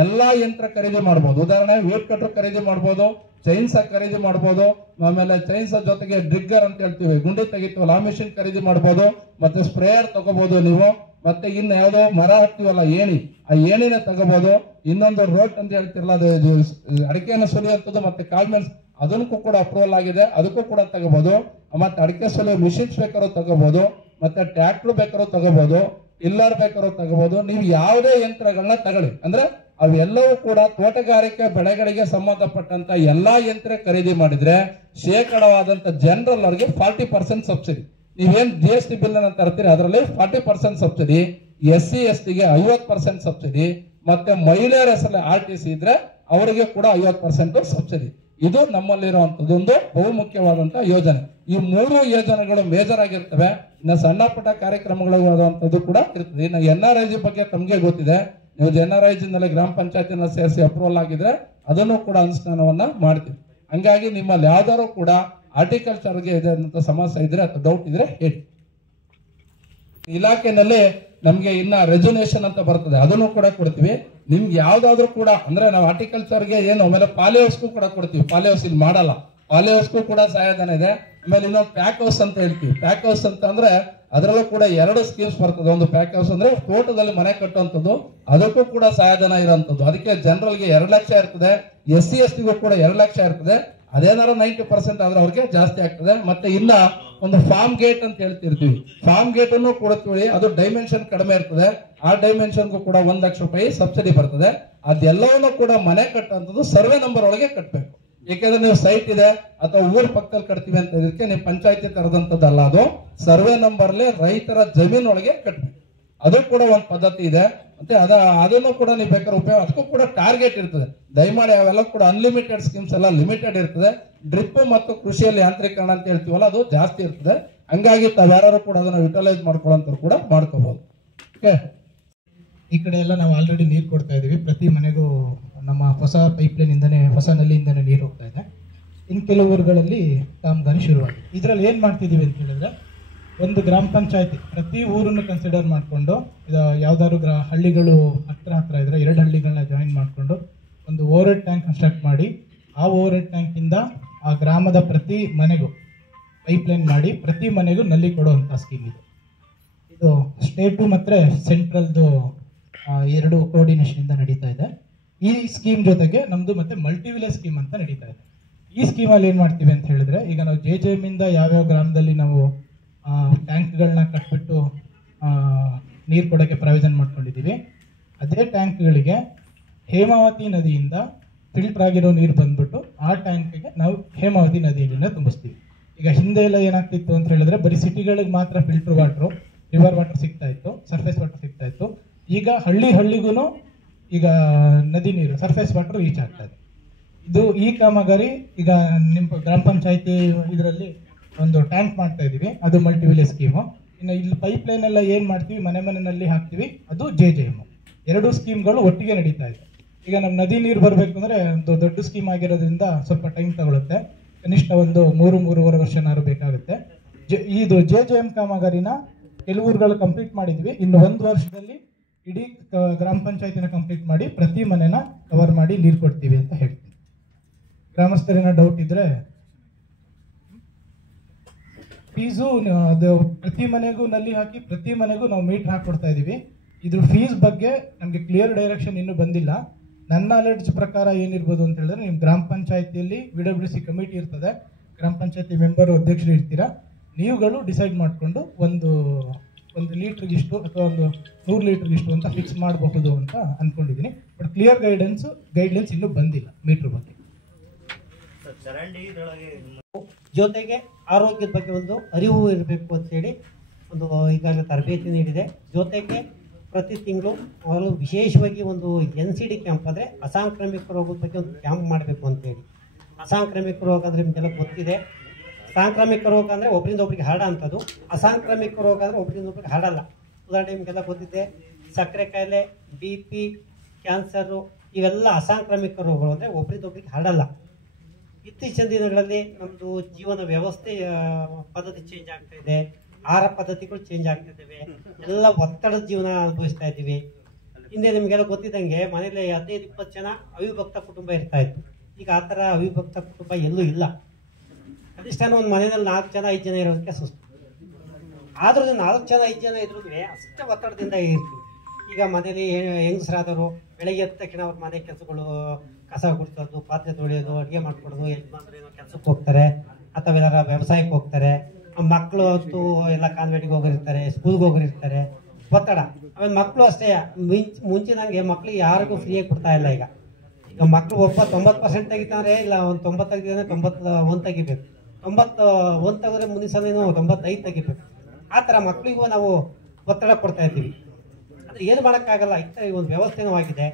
ಎಲ್ಲಾ ಯಂತ್ರ ಖರೀದಿ ಮಾಡಬಹುದು. ಉದಾಹರಣೆ ವೇಟ್ ಕಟರ್ ಖರೀದಿ ಮಾಡಬಹುದು, ಚೈನ್ಸ ಖರೀದಿ ಮಾಡಬಹುದು, ಆಮೇಲೆ ಚೈನ್ಸ ಜೊತೆಗೆ ಡ್ರಿಗ್ಗರ್ ಅಂತ ಹೇಳ್ತೀವಿ, ಗುಂಡಿ ತೆಗಿತೀವಲ್ಲ ಆ ಮಿಷಿನ್ ಖರೀದಿ ಮಾಡಬಹುದು, ಮತ್ತೆ ಸ್ಪ್ರೇಯರ್ ತಗೋಬಹುದು ನೀವು, ಮತ್ತೆ ಇನ್ನು ಯಾವುದೋ ಮರ ಹಾಕ್ತಿವಲ್ಲ ಏಣಿ, ಆ ಏಣಿನ ತಗೋಬಹುದು. ಇನ್ನೊಂದು ರೋಟ್ ಅಂತ ಹೇಳ್ತಿರಲ್ಲ, ಅದು ಅಡಿಕೆಯನ್ನು ಸುಲಿಯುವಂಥದ್ದು, ಮತ್ತೆ ಕಾಳ್ಮೆಣ್ ಅದಕ್ಕೂ ಕೂಡ ಅಪ್ರೂವಲ್ ಆಗಿದೆ, ಅದಕ್ಕೂ ಕೂಡ ತಗೋಬಹುದು. ಮತ್ತೆ ಅಡಿಕೆ ಸುಲಿಯೋ ಮಿಷಿನ್ಸ್ ಬೇಕಾದ್ರೂ ತಗೋಬಹುದು, ಮತ್ತೆ ಟ್ರ್ಯಾಕ್ಟರ್ ಬೇಕಾದ್ರೂ ತಗೋಬಹುದು, ಟಿಲ್ಲರ್ ಬೇಕಾದ್ರೂ ತಗೋಬಹುದು. ನೀವು ಯಾವುದೇ ಯಂತ್ರಗಳನ್ನ ತಗೊಳ್ಳಿ, ಅಂದ್ರೆ ಅವೆಲ್ಲವೂ ಕೂಡ ತೋಟಗಾರಿಕೆ ಬೆಳೆಗಳಿಗೆ ಸಂಬಂಧಪಟ್ಟಂತ ಎಲ್ಲಾ ಯಂತ್ರ ಖರೀದಿ ಮಾಡಿದ್ರೆ ಶೇಕಡವಾದಂತ ಜನರಲ್ ಅವರಿಗೆ 40% ಸಬ್ಸಿಡಿ. ನೀವೇನ್ GST ಬಿಲ್ ಅನ್ನ ತರ್ತೀರಿ ಅದರಲ್ಲಿ 40% ಸಬ್ಸಿಡಿ, SC ST ಗೆ 50% ಸಬ್ಸಿಡಿ, ಮತ್ತೆ ಮಹಿಳೆಯರ ಹೆಸರಲ್ಲಿ RTC ಇದ್ರೆ ಅವರಿಗೆ ಕೂಡ 50% ಸಬ್ಸಿಡಿ. ಇದು ನಮ್ಮಲ್ಲಿರುವಂತದ್ದು ಒಂದು ಬಹುಮುಖ್ಯವಾದಂತಹ ಯೋಜನೆ. ಈ 3 ಯೋಜನೆಗಳು ಮೇಜರ್ ಆಗಿರ್ತವೆ. ಇನ್ನು ಸಣ್ಣ ಪುಟ್ಟ ಕಾರ್ಯಕ್ರಮಗಳು ಕೂಡ ಇರ್ತದೆ. ಇನ್ನು NRIG ಬಗ್ಗೆ ತಮಗೆ ಗೊತ್ತಿದೆ, ನೀವು NRIG ನಲ್ಲಿ ಗ್ರಾಮ ಪಂಚಾಯತಿನ ಸೇರಿಸಿ ಅಪ್ರೂವಲ್ ಆಗಿದ್ರೆ ಅದನ್ನು ಕೂಡ ಅನುಷ್ಠಾನವನ್ನ ಮಾಡ್ತೀವಿ. ಹಂಗಾಗಿ ನಿಮ್ಮಲ್ಲಿ ಯಾವ್ದಾದ್ರು ಕೂಡ ಹಾರ್ಟಿಕಲ್ಚರ್ಗೆ ಇದೆ ಅಂತ ಸಮಸ್ಯೆ ಇದ್ರೆ ಅಥವಾ ಡೌಟ್ ಇದ್ರೆ ಹೇಳಿ. ಇಲಾಖೆನಲ್ಲಿ ನಮ್ಗೆ ಇನ್ನ ರೆಜುನೇಷನ್ ಅಂತ ಬರ್ತದೆ, ಅದನ್ನು ಕೂಡ ಕೊಡ್ತೀವಿ. ನಿಮ್ಗೆ ಯಾವ್ದಾದ್ರು ಕೂಡ ಅಂದ್ರೆ ನಾವು ಹಾರ್ಟಿಕಲ್ಚರ್ಗೆ ಏನು ಆಮೇಲೆ ಪಾಲಿ ಹೌಸ್ಗೂ ಕೂಡ ಕೊಡ್ತೀವಿ. ಪಾಲಿ ಹೌಸ್ ಇಲ್ಲಿ ಮಾಡಲ್ಲ, ಪಾಲಿ ಹೌಸ್ಗೂ ಕೂಡ ಸಹಾಯಧನ ಇದೆ. ಆಮೇಲೆ ಇನ್ನೊಂದು ಪ್ಯಾಕ್ ಹೌಸ್ ಅಂತ ಹೇಳ್ತೀವಿ. ಪ್ಯಾಕ್ ಹೌಸ್ ಅಂತ ಅಂದ್ರೆ ಅದರಲ್ಲೂ ಕೂಡ 2 ಸ್ಕೀಮ್ಸ್ ಬರ್ತದೆ. ಒಂದು ಪ್ಯಾಕ್ ಹೌಸ್ ಅಂದ್ರೆ ತೋಟದಲ್ಲಿ ಮನೆ ಕಟ್ಟುವಂಥದ್ದು, ಅದಕ್ಕೂ ಕೂಡ ಸಹಾಯಧನ ಇರುವಂತದ್ದು. ಅದಕ್ಕೆ ಜನರಲ್ಗೆ 2 ಲಕ್ಷ ಇರ್ತದೆ, SC ST ಗೂ ಕೂಡ 2 ಲಕ್ಷ ಇರ್ತದೆ. ಅದೇನಾದ್ರು 90% ಆದ್ರೆ ಅವ್ರಿಗೆ ಜಾಸ್ತಿ ಆಗ್ತದೆ. ಮತ್ತೆ ಇನ್ನ ಒಂದು ಫಾರ್ಮ್ ಗೇಟ್ ಅಂತ ಹೇಳ್ತಿರ್ತೀವಿ, ಫಾರ್ಮ್ ಗೇಟ್ ಅನ್ನು ಕೊಡ್ತೀವಿ. ಅದು ಡೈಮೆನ್ಷನ್ ಕಡಿಮೆ ಇರ್ತದೆ, ಆ ಡೈಮೆನ್ಷನ್ಗೂ ಕೂಡ 1 ಲಕ್ಷ ರೂಪಾಯಿ ಸಬ್ಸಿಡಿ ಬರ್ತದೆ. ಅದೆಲ್ಲವನ್ನೂ ಕೂಡ ಮನೆ ಕಟ್ಟುವಂಥದ್ದು ಸರ್ವೆ ನಂಬರ್ ಒಳಗೆ ಕಟ್ಟಬೇಕು. ಯಾಕಂದ್ರೆ ನೀವು ಸೈಟ್ ಇದೆ ಅಥವಾ ಊರ್ ಪಕ್ಕದಲ್ಲಿ ಕಟ್ತೀವಿ ಅಂತ ಇದಕ್ಕೆ ನೀವು ಪಂಚಾಯತಿ ತರದಂತದ್ದಲ್ಲ, ಅದು ಸರ್ವೆ ನಂಬರ್ಲಿ ರೈತರ ಜಮೀನ್ ಒಳಗೆ ಕಟ್ಬೇಕು. ಅದು ಕೂಡ ಒಂದು ಪದ್ಧತಿ ಇದೆ. ಮತ್ತೆ ಅದನ್ನು ಕೂಡ ನೀವು ಬೇಕಾದ್ರೆ ಉಪಯೋಗ, ಅದಕ್ಕೂ ಕೂಡ ಟಾರ್ಗೆಟ್ ಇರ್ತದೆ. ದಯಮಾಡಿ ಅವೆಲ್ಲ ಕೂಡ ಅನ್ಲಿಮಿಟೆಡ್ ಸ್ಕೀಮ್ಸ್ ಎಲ್ಲ ಲಿಮಿಟೆಡ್ ಇರ್ತದೆ. ಡ್ರಿಪ್ ಮತ್ತು ಕೃಷಿಯಲ್ಲಿ ಯಾಂತ್ರೀಕರಣ ಅಂತ ಹೇಳ್ತೀವಲ್ಲ ಅದು ಜಾಸ್ತಿ ಇರ್ತದೆ. ಹಂಗಾಗಿ ತಾವ್ಯಾರು ಕೂಡ ಅದನ್ನ ಯುಟಿಲೈಸ್ ಮಾಡ್ಕೊಳ್ಳೋಂಥವ್ರು ಕೂಡ ಮಾಡ್ಕೋಬಹುದು. ಓಕೆ, ಈ ಕಡೆ ಎಲ್ಲ ನಾವು ಆಲ್ರೆಡಿ ನೀರು ಕೊಡ್ತಾ ಇದೀವಿ. ಪ್ರತಿ ಮನೆಗೂ ನಮ್ಮ ಹೊಸ ಪೈಪ್ಲೈನ್ ಇಂದಾನೆ, ಹೊಸ ನಲ್ಲಿಯಿಂದಾನೆ ನೀರು ಹೋಗ್ತಾ ಇದೆ. ಇನ್ನು ಕೆಲವು ಊರುಗಳಲ್ಲಿ ಕಾಮಗಾರಿ ಶುರುವಾಗಿದೆ. ಇದರಲ್ಲಿ ಏನು ಮಾಡ್ತಿದ್ದೀವಿ ಅಂತ ಹೇಳಿದ್ರೆ, ಒಂದು ಗ್ರಾಮ ಪಂಚಾಯತಿ ಪ್ರತಿ ಊರನ್ನು ಕನ್ಸಿಡರ್ ಮಾಡಿಕೊಂಡು, ಯಾವ್ದಾದ್ರು ಹಳ್ಳಿಗಳು ಹತ್ರ ಇದ್ರೆ 2 ಹಳ್ಳಿಗಳನ್ನ ಜಾಯಿನ್ ಮಾಡಿಕೊಂಡು ಒಂದು ಓವರ್ ಹೆಡ್ ಟ್ಯಾಂಕ್ ಕನ್ಸ್ಟ್ರಕ್ಟ್ ಮಾಡಿ, ಆ ಓವರ್ ಹೆಡ್ ಟ್ಯಾಂಕಿಂದ ಆ ಗ್ರಾಮದ ಪ್ರತಿ ಮನೆಗೂ ಪೈಪ್ಲೈನ್ ಮಾಡಿ ಪ್ರತಿ ಮನೆಗೂ ನಲ್ಲಿ ಕೊಡುವಂಥ ಸ್ಕೀಮ್ ಇದು. ಇದು ಸ್ಟೇಟು ಮತ್ತು ಸೆಂಟ್ರಲ್ದು 2 ಕೋಆರ್ಡಿನೇಷನ್ ಇಂದ ನಡೀತಾ ಇದೆ. ಈ ಸ್ಕೀಮ್ ಜೊತೆಗೆ ನಮ್ದು ಮತ್ತೆ ಮಲ್ಟಿ ವಿಲೇಜ್ ಸ್ಕೀಮ್ ಅಂತ ನಡೀತಾ ಇದೆ. ಈ ಸ್ಕೀಮಲ್ಲಿ ಏನು ಮಾಡ್ತೀವಿ ಅಂತ ಹೇಳಿದ್ರೆ, ಈಗ ನಾವು JJM ಇಂದ ಯಾವ್ಯಾವ ಗ್ರಾಮದಲ್ಲಿ ನಾವು ಟ್ಯಾಂಕ್ಗಳನ್ನ ಕಟ್ಬಿಟ್ಟು ನೀರು ಕೊಡೋಕ್ಕೆ ಪ್ರಾವಿಷನ್ ಮಾಡ್ಕೊಂಡಿದ್ದೀವಿ, ಅದೇ ಟ್ಯಾಂಕ್ಗಳಿಗೆ ಹೇಮಾವತಿ ನದಿಯಿಂದ ಫಿಲ್ಟರ್ ಆಗಿರೋ ನೀರು ಬಂದ್ಬಿಟ್ಟು ಆ ಟ್ಯಾಂಕ್ಗೆ ನಾವು ಹೇಮಾವತಿ ನದಿಯಿಂದ ತುಂಬಿಸ್ತೀವಿ. ಈಗ ಹಿಂದೆ ಎಲ್ಲ ಏನಾಗ್ತಿತ್ತು ಅಂತ ಹೇಳಿದ್ರೆ, ಬರೀ ಸಿಟಿಗಳಿಗೆ ಮಾತ್ರ ಫಿಲ್ಟರ್ ವಾಟರು, ರಿವರ್ ವಾಟರ್ ಸಿಗ್ತಾ ಇತ್ತು, ಸರ್ಫೇಸ್ ವಾಟರ್ ಸಿಗ್ತಾ ಇತ್ತು. ಈಗ ಹಳ್ಳಿಗೂ ಈಗ ನದಿ ನೀರು, ಸರ್ಫೇಸ್ ವಾಟರ್ ರೀಚ್ ಆಗ್ತಾ ಇದೆ. ಈ ಕಾಮಗಾರಿ ಈಗ ನಿಮ್ಮ ಗ್ರಾಮ ಪಂಚಾಯತಿ ಇದರಲ್ಲಿ ಒಂದು ಟ್ಯಾಂಕ್ ಮಾಡ್ತಾ ಇದೀವಿ, ಅದು ಮಲ್ಟಿ ವಿಲೇಜ್ ಸ್ಕೀಮು. ಇನ್ನು ಇಲ್ಲಿ ಪೈಪ್ ಲೈನ್ ಎಲ್ಲ ಏನು ಮಾಡ್ತೀವಿ, ಮನೆಯಲ್ಲಿ ಹಾಕ್ತೀವಿ, ಅದು JJM. 2 ಸ್ಕೀಮ್ಗಳು ಒಟ್ಟಿಗೆ ನಡೀತಾ ಇದೆ. ಈಗ ನಮ್ಮ ನದಿ ನೀರು ಬರಬೇಕು ಅಂದ್ರೆ ಒಂದು ದೊಡ್ಡ ಸ್ಕೀಮ್ ಆಗಿರೋದ್ರಿಂದ ಸ್ವಲ್ಪ ಟೈಮ್ ತಗೊಳುತ್ತೆ. ಕನಿಷ್ಠ ಒಂದು 3-3.5 ವರ್ಷನಾರು ಬೇಕಾಗುತ್ತೆ. ಇದು JJM ಕಾಮಗಾರಿನ ಕೆಲವು ಊರುಗಳು ಕಂಪ್ಲೀಟ್ ಮಾಡಿದ್ವಿ. ಇನ್ನು 1 ವರ್ಷದಲ್ಲಿ ಇಡೀ ಗ್ರಾಮ ಪಂಚಾಯತಿನ ಕಂಪ್ಲೀಟ್ ಮಾಡಿ ಪ್ರತಿ ಮನೆನ ಕವರ್ ಮಾಡಿ ನೀರು ಕೊಡ್ತೀವಿ ಅಂತ ಹೇಳ್ತೀವಿ. ಗ್ರಾಮಸ್ಥರಿನ ಡೌಟ್ ಇದ್ರೆ, ಫೀಸು ಅದು ಪ್ರತಿ ಮನೆಗೂ ನಲ್ಲಿ ಹಾಕಿ ಪ್ರತಿ ಮನೆಗೂ ನಾವು ಮೀಟರ್ ಹಾಕೊಡ್ತಾ ಇದೀವಿ. ಇದ್ರ ಫೀಸ್ ಬಗ್ಗೆ ನಮಗೆ ಕ್ಲಿಯರ್ ಡೈರೆಕ್ಷನ್ ಇನ್ನೂ ಬಂದಿಲ್ಲ. ನನ್ನ ನಾಲೆಡ್ಜ್ ಪ್ರಕಾರ ಏನಿರ್ಬೋದು ಅಂತ ಹೇಳಿದ್ರೆ, ನಿಮ್ಮ ಗ್ರಾಮ ಪಂಚಾಯತಿಯಲ್ಲಿ WWC ಕಮಿಟಿ ಇರ್ತದೆ, ಗ್ರಾಮ ಪಂಚಾಯತಿ ಮೆಂಬರ್ ಅಧ್ಯಕ್ಷರು ಇರ್ತೀರಾ, ನೀವುಗಳು ಡಿಸೈಡ್ ಮಾಡಿಕೊಂಡು ಒಂದು ಲೀಟ್ರಿಗಿಷ್ಟು ಅಥವಾ ಒಂದು 100 ಲೀಟ್ರಿಗಿಷ್ಟು ಅಂತ ಫಿಕ್ಸ್ ಮಾಡಬಹುದು ಅಂತ ಅನ್ಕೊಂಡಿದ್ದೀನಿ. ಬಟ್ ಕ್ಲಿಯರ್ ಗೈಡ್ಲೈನ್ಸ್ ಇನ್ನೂ ಬಂದಿಲ್ಲ ಮೀಟರ್ ಬಗ್ಗೆ. ಜೊತೆಗೆ ಆರೋಗ್ಯದ ಬಗ್ಗೆ ಒಂದು ಅರಿವು ಇರಬೇಕು ಅಂತೇಳಿ ಒಂದು ಈಗಾಗಲೇ ತರಬೇತಿ ನೀಡಿದೆ. ಜೊತೆಗೆ ಪ್ರತಿ ತಿಂಗಳು ಅವರು ವಿಶೇಷವಾಗಿ ಒಂದು NCD ಕ್ಯಾಂಪ್, ಅಂದರೆ ಅಸಾಂಕ್ರಾಮಿಕ ರೋಗದ ಬಗ್ಗೆ ಒಂದು ಕ್ಯಾಂಪ್ ಮಾಡಬೇಕು ಅಂತೇಳಿ. ಅಸಾಂಕ್ರಾಮಿಕ ರೋಗ ಅಂದರೆ ನಿಮಗೆಲ್ಲ ಗೊತ್ತಿದೆ. ಸಾಂಕ್ರಾಮಿಕ ರೋಗ ಅಂದರೆ ಒಬ್ಬರಿಂದ ಒಬ್ಬರಿಗೆ ಹರಡ ಅಂಥದ್ದು. ಅಸಾಂಕ್ರಾಮಿಕ ರೋಗ ಅಂದರೆ ಒಬ್ಬರಿಂದ ಒಬ್ಬರಿಗೆ ಹರಡಲ್ಲ. ಉದಾಹರಣೆ ನಿಮಗೆಲ್ಲ ಗೊತ್ತಿದೆ, ಸಕ್ಕರೆ ಕಾಯಿಲೆ, BP, ಕ್ಯಾನ್ಸರು, ಇವೆಲ್ಲ ಅಸಾಂಕ್ರಾಮಿಕ ರೋಗಗಳು, ಅಂದರೆ ಒಬ್ಬರಿಂದ ಒಬ್ಬರಿಗೆ ಹರಡಲ್ಲ. ಇತ್ತೀಚಿನ ದಿನಗಳಲ್ಲಿ ನಮ್ಮದು ಜೀವನ ವ್ಯವಸ್ಥೆ ಪದ್ಧತಿ ಚೇಂಜ್ ಆಗ್ತಾ ಇದೆ, ಆಹಾರ ಪದ್ಧತಿಗಳು ಚೇಂಜ್ ಆಗ್ತಾ ಇದ್ದಾವೆ, ಎಲ್ಲ ಒತ್ತಡದ ಜೀವನ ಅನುಭವಿಸ್ತಾ ಇದ್ದೀವಿ. ಹಿಂದೆ ನಿಮಗೆಲ್ಲ ಗೊತ್ತಿದ್ದಂಗೆ ಮನೇಲಿ 15-20 ಜನ ಅವಿಭಕ್ತ ಕುಟುಂಬ ಇರ್ತಾ ಇತ್ತು. ಈಗ ಆ ಥರ ಅವಿಭಕ್ತ ಕುಟುಂಬ ಎಲ್ಲೂ ಇಲ್ಲ. ಕನಿಷ್ಠ ಒಂದು ಮನೆಯಲ್ಲಿ 4 ಜನ 5 ಜನ ಇರೋದಕ್ಕೆ ಸುಸ್ತು. ಆದ್ರೂ 4 ಜನ 5 ಜನ ಇದ್ರೂ ಅಷ್ಟೇ ಒತ್ತಡದಿಂದ ಇರ್ತೀವಿ. ಈಗ ಮನೇಲಿ ಹೆಂಗಸರಾದವರು ಬೆಳಗ್ಗೆ ಎದ್ದ ತಕ್ಷಣ ಅವ್ರ ಮನೆ ಕೆಲಸಗಳು, ಕಸ ಗುಡಿಸೋದು, ಪಾತ್ರೆ ತೊಳೆಯೋದು, ಅಡುಗೆ ಮಾಡ್ಕೊಡೋದು, ಯಜಮಾನ್ರು ಏನೋ ಕೆಲಸಕ್ಕೆ ಹೋಗ್ತಾರೆ ಅಥವಾ ಎಲ್ಲಾರ ವ್ಯವಸಾಯಕ್ಕೆ ಹೋಗ್ತಾರೆ. ಮಕ್ಕಳು ಅಂತೂ ಎಲ್ಲ ಕಾನ್ವೆಂಟ್ಗೆ ಹೋಗಿರ್ತಾರೆ, ಸ್ಕೂಲ್ಗೆ ಹೋಗಿರ್ತಾರೆ, ಒತ್ತಡ. ಆಮೇಲೆ ಮಕ್ಕಳು ಅಷ್ಟೇ, ಮುಂಚಿನಂಗೆ ಮಕ್ಳಿಗೆ ಯಾರಿಗೂ ಫ್ರೀಯಾಗಿ ಕೊಡ್ತಾ ಇಲ್ಲ. ಈಗ ಮಕ್ಕಳು ಒಬ್ಬ 90% ತೆಗಿತಾರೆ, ಇಲ್ಲ ಒಂದು 90 ತೆಗಿತಾನೆ 91 ತೆಗಿಬೇಕು, 91 ತೆಗೆದ್ರೆ ಮುಂದಿನ ಸಲ 95 ತೆಗಿಬೇಕು. ಆ ಥರ ಮಕ್ಕಳಿಗೂ ನಾವು ಒತ್ತಡ ಕೊಡ್ತಾ ಇದ್ದೀವಿ. ಆದರೆ ಏನು ಮಾಡೋಕ್ಕಾಗಲ್ಲ, ಈ ಥರ ಒಂದು ವ್ಯವಸ್ಥೆನೂ ಆಗಿದೆ.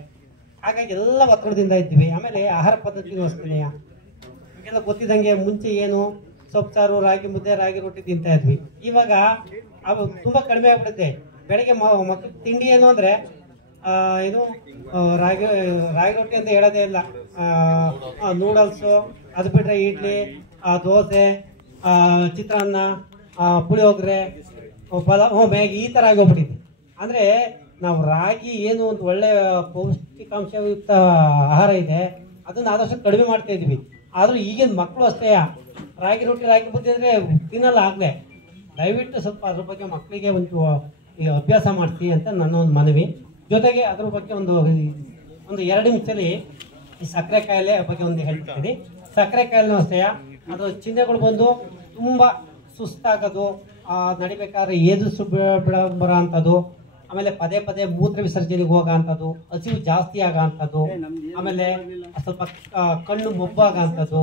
ಹಾಗಾಗಿ ಎಲ್ಲ ಒತ್ತಡದಿಂದ ಇದ್ದೀವಿ. ಆಮೇಲೆ ಆಹಾರ ಪದ್ಧತಿನೂ ಅಷ್ಟೇ. ಈಗೆಲ್ಲ ಗೊತ್ತಿದ್ದಂಗೆ ಮುಂಚೆ ಏನು ಸೊಪ್ಪು ಸಾರು, ರಾಗಿ ಮುದ್ದೆ, ರಾಗಿ ರೊಟ್ಟಿ ತಿಂತಾ ಇದ್ವಿ. ಇವಾಗ ಅವು ತುಂಬ ಕಡಿಮೆ ಆಗ್ಬಿಡುತ್ತೆ. ಬೆಳಗ್ಗೆ ಮಕ್ಕಳು ತಿಂಡಿ ಏನು ಅಂದರೆ ಇದು ರಾಗಿ ರೊಟ್ಟಿ ಅಂತ ಹೇಳೋದೇ ಇಲ್ಲ. ನೂಡಲ್ಸು, ಅದು ಬಿಟ್ಟರೆ ಇಡ್ಲಿ, ದೋಸೆ, ಚಿತ್ರಾನ್ನ, ಪುಳಿಯೋಗರೆ, ಪಲಾವ್, ಮ್ಯಾಗಿ, ಈ ಥರ ಆಗೋಗ್ಬಿಟ್ಟಿದೆ. ಅಂದರೆ ನಾವು ರಾಗಿ ಏನು ಒಂದು ಒಳ್ಳೆ ಪೌಷ್ಟಿಕಾಂಶಯುಕ್ತ ಆಹಾರ ಇದೆ, ಅದನ್ನು ಆದಷ್ಟು ಕಡಿಮೆ ಮಾಡ್ತಾ ಇದ್ವಿ. ಆದರೂ ಈಗಿನ ಮಕ್ಕಳು ಅಷ್ಟೇ ರಾಗಿ ರೊಟ್ಟಿ, ರಾಗಿ ಮುದ್ದೆ ಅಂದರೆ ತಿನ್ನಲ್ಲ. ಆಗಲೇ ದಯವಿಟ್ಟು ಸ್ವಲ್ಪ ಅದ್ರ ಬಗ್ಗೆ ಮಕ್ಕಳಿಗೆ ಒಂದು ಅಭ್ಯಾಸ ಮಾಡಿಸಿ ಅಂತ ನನ್ನ ಒಂದು ಮನವಿ. ಜೊತೆಗೆ ಅದ್ರ ಬಗ್ಗೆ ಒಂದು 2 ನಿಮಿಷದಲ್ಲಿ ಈ ಸಕ್ಕರೆ ಕಾಯಿಲೆ ಬಗ್ಗೆ ಒಂದು ಹೇಳ್ತೀನಿ. ಸಕ್ಕರೆ ಕಾಯಿಲೆನೂ ಅಷ್ಟೇ, ಅದು ಚಿಹ್ನೆಗಳು ಬಂದು ತುಂಬ ಸುಸ್ತಾಗೋದು, ನಡಿಬೇಕಾದ್ರೆ ಏದುಸು ಬರೋ ಅಂಥದ್ದು, ಆಮೇಲೆ ಪದೇ ಪದೇ ಮೂತ್ರ ವಿಸರ್ಜನೆಗೆ ಹೋಗೋ ಅಂಥದ್ದು, ಹಸಿವು ಜಾಸ್ತಿ ಆಗೋ ಅಂಥದ್ದು, ಆಮೇಲೆ ಸ್ವಲ್ಪ ಕಣ್ಣು ಮೊಬ್ಬಾಗೋ ಅಂಥದ್ದು,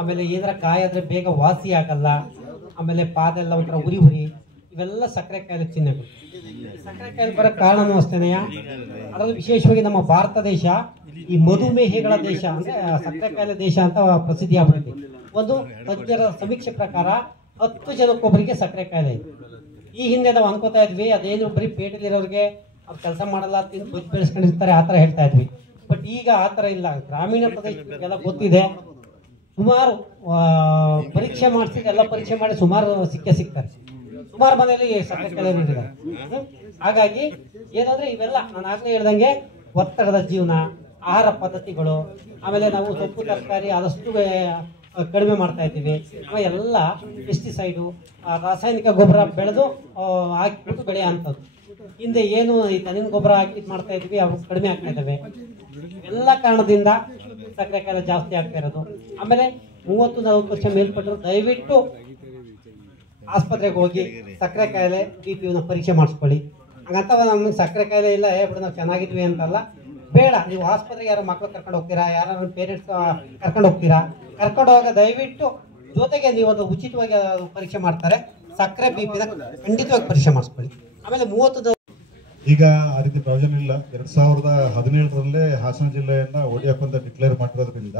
ಆಮೇಲೆ ಏನಾರ ಗಾಯ ಆದರೆ ಬೇಗ ವಾಸಿ ಆಗಲ್ಲ, ಆಮೇಲೆ ಪಾದ ಎಲ್ಲ ಒಂಥರ ಉರಿ, ಇವೆಲ್ಲ ಸಕ್ಕರೆ ಕಾಯಿಲೆ ಚಿಹ್ನೆಗಳು. ಸಕ್ಕರೆ ಕಾಯಿಲೆ ಬರೋ ಕಾರಣನೂ ಅಷ್ಟೇನೆ. ಅದರಲ್ಲೂ ವಿಶೇಷವಾಗಿ ನಮ್ಮ ಭಾರತ ದೇಶ ಈ ಮಧುಮೇಹಿಗಳ ದೇಶ, ಅಂದರೆ ಸಕ್ಕರೆ ಕಾಯಿಲೆ ದೇಶ ಅಂತ ಪ್ರಸಿದ್ಧಿ ಆಗ್ಬಿಟ್ಟಿದೆ. ಒಂದು ತಜ್ಞರ ಸಮೀಕ್ಷೆ ಪ್ರಕಾರ 10 ಜನಕ್ಕೊಬ್ಬರಿಗೆ ಸಕ್ಕರೆ ಕಾಯಿಲೆ ಇದೆ. ಈ ಹಿಂದೆ ನಾವು ಅನ್ಕೋತಾ ಇದ್ವಿ ಅದೇನು ಬರೀ ಪೇಟೆಲಿರೋರಿಗೆ ಅವ್ರು ಕೆಲಸ ಮಾಡಲ್ಲ, ತಿಂದು ಬದುಕು ಬೆಳೆಸ್ಕೊಂಡಿರ್ತಾರೆ, ಆ ಥರ ಹೇಳ್ತಾ ಇದ್ವಿ. ಬಟ್ ಈಗ ಆ ಥರ ಇಲ್ಲ. ಗ್ರಾಮೀಣ ಪ್ರದೇಶಗಳಿಗೆಲ್ಲ ಗೊತ್ತಿದೆ. ಸುಮಾರು ಪರೀಕ್ಷೆ ಮಾಡಿಸಿದ್ರೆ ಎಲ್ಲ ಪರೀಕ್ಷೆ ಮಾಡಿ ಸುಮಾರು ಸಿಗ್ತಾರೆ. ಸುಮಾರು ಮನೆಯಲ್ಲಿ ಸಕ್ಕರೆ ಕಾಯಿಲೆ ಇದ್ದಾರೆ. ಹಾಗಾಗಿ ಏನಂದ್ರೆ ಇವೆಲ್ಲ ನಾನು ಆಗಲೇ ಹೇಳ್ದಂಗೆ ಒತ್ತಡದ ಜೀವನ, ಆಹಾರ ಪದ್ಧತಿಗಳು, ಆಮೇಲೆ ನಾವು ಸೊಪ್ಪು ತರಕಾರಿ ಆದಷ್ಟು ಕಡಿಮೆ ಮಾಡ್ತಾ ಇದ್ದೀವಿ. ಆಮೇಲೆ ಎಲ್ಲ ಪೆಸ್ಟಿಸೈಡು, ರಾಸಾಯನಿಕ ಗೊಬ್ಬರ ಬೆಳೆದು ಹಾಕಿಬಿಟ್ಟು ಬೆಳೆಯೋ ಅಂಥದ್ದು. ಹಿಂದೆ ಏನು ಈ ದನಿನ ಗೊಬ್ಬರ ಹಾಕಿ ಮಾಡ್ತಾ ಇದ್ವಿ, ಅವು ಕಡಿಮೆ ಆಗ್ತಾ ಇದ್ದಾವೆ. ಎಲ್ಲ ಕಾರಣದಿಂದ ಸಕ್ಕರೆ ಕಾಯಿಲೆ ಜಾಸ್ತಿ ಆಗ್ತಾ ಇರೋದು. ಆಮೇಲೆ 30-40 ವರ್ಷ ಮೇಲ್ಪಟ್ಟರು ದಯವಿಟ್ಟು ಆಸ್ಪತ್ರೆಗೆ ಹೋಗಿ ಸಕ್ಕರೆ ಕಾಯಿಲೆ, BP ಪರೀಕ್ಷೆ ಮಾಡಿಸ್ಕೊಳ್ಳಿ. ಹಾಗಂತ ನಮ್ಗೆ ಸಕ್ಕರೆ ಕಾಯಿಲೆ ಇಲ್ಲ, ಬಿಡು ನಾವು ಚೆನ್ನಾಗಿದ್ವಿ ಅಂತಲ್ಲ, ಬೇಡ. ನೀವು ಆಸ್ಪತ್ರೆಗೆ ಯಾರೋ ಮಕ್ಕಳು ಕರ್ಕೊಂಡು ಹೋಗ್ತೀರಾ, ಯಾರು ಪೇರೆಂಟ್ಸ್ ಕರ್ಕೊಂಡು ಹೋಗ್ತೀರಾ, ಕರ್ಕೊಂಡು ಹೋಗ ದಯವಿಟ್ಟು ಜೊತೆಗೆ ನೀವು ಅದು ಉಚಿತವಾಗಿ ಪರೀಕ್ಷೆ ಮಾಡ್ತಾರೆ. ಸಕ್ಕರೆ BP ಖಂಡಿತವಾಗಿ ಪರೀಕ್ಷೆ ಮಾಡಿಸ್ಕೊಳ್ಳಿ. ಆಮೇಲೆ 30 ಈಗ ಆ ರೀತಿ ಪ್ರಯೋಜನ ಇಲ್ಲ. 2017ರಲ್ಲೇ ಹಾಸನ ಜಿಲ್ಲೆಯನ್ನ ODF ಅಂತ ಡಿಕ್ಲೇರ್ ಮಾಡಿರೋದ್ರಿಂದ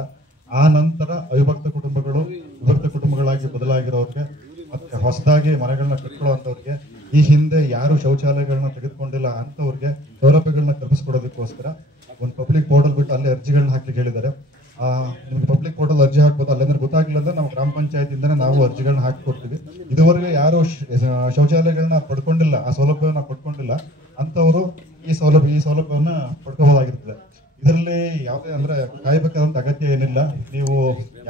ಆ ನಂತರ ಅವಿಭಕ್ತ ಕುಟುಂಬಗಳು ವಿಭಕ್ತ ಕುಟುಂಬಗಳಾಗಿ ಬದಲಾಗಿರೋರಿಗೆ, ಮತ್ತೆ ಹೊಸದಾಗಿ ಮನೆಗಳನ್ನ ಕಟ್ಕೊಳ್ಳೋಂಥವ್ರಿಗೆ, ಈ ಹಿಂದೆ ಯಾರು ಶೌಚಾಲಯಗಳನ್ನ ತೆಗೆದುಕೊಂಡಿಲ್ಲ ಅಂಥವ್ರಿಗೆ ಸೌಲಭ್ಯಗಳನ್ನ ಕಲ್ಪಿಸ್ಕೊಡೋದಕ್ಕೋಸ್ಕರ ಒಂದು ಪಬ್ಲಿಕ್ ಪೋರ್ಟಲ್ ಬಿಟ್ಟು ಅಲ್ಲೇ ಅರ್ಜಿಗಳನ್ನ ಹಾಕ್ಲಿಕ್ಕೆ ಹೇಳಿದ್ದಾರೆ. ನಿಮ್ಗೆ ಪಬ್ಲಿಕ್ ಪೋರ್ಟಲ್ ಅರ್ಜಿ ಹಾಕ್ಬೋದು. ಅಲ್ಲೇಂದ್ರೆ ಗೊತ್ತಾಗಿಲ್ಲ ಅಂದ್ರೆ ನಾವು ಗ್ರಾಮ ಪಂಚಾಯತಿಂದನೇ ನಾವು ಅರ್ಜಿಗಳನ್ನ ಹಾಕಿ ಕೊಡ್ತೀವಿ. ಇದುವರೆಗೆ ಯಾರು ಶೌಚಾಲಯಗಳನ್ನ ಪಡ್ಕೊಂಡಿಲ್ಲ, ಆ ಸೌಲಭ್ಯವನ್ನ ಪಡ್ಕೊಂಡಿಲ್ಲ ಅಂಥವರು ಈ ಸೌಲಭ್ಯವನ್ನ ಪಡ್ಕೋಬಹುದಾಗಿರ್ತದೆ. ಇದರಲ್ಲಿ ಯಾವುದೇ ಅಂದ್ರೆ ಕಾಯ್ಬೇಕಾದಂತ ಅಗತ್ಯ ಏನಿಲ್ಲ. ನೀವು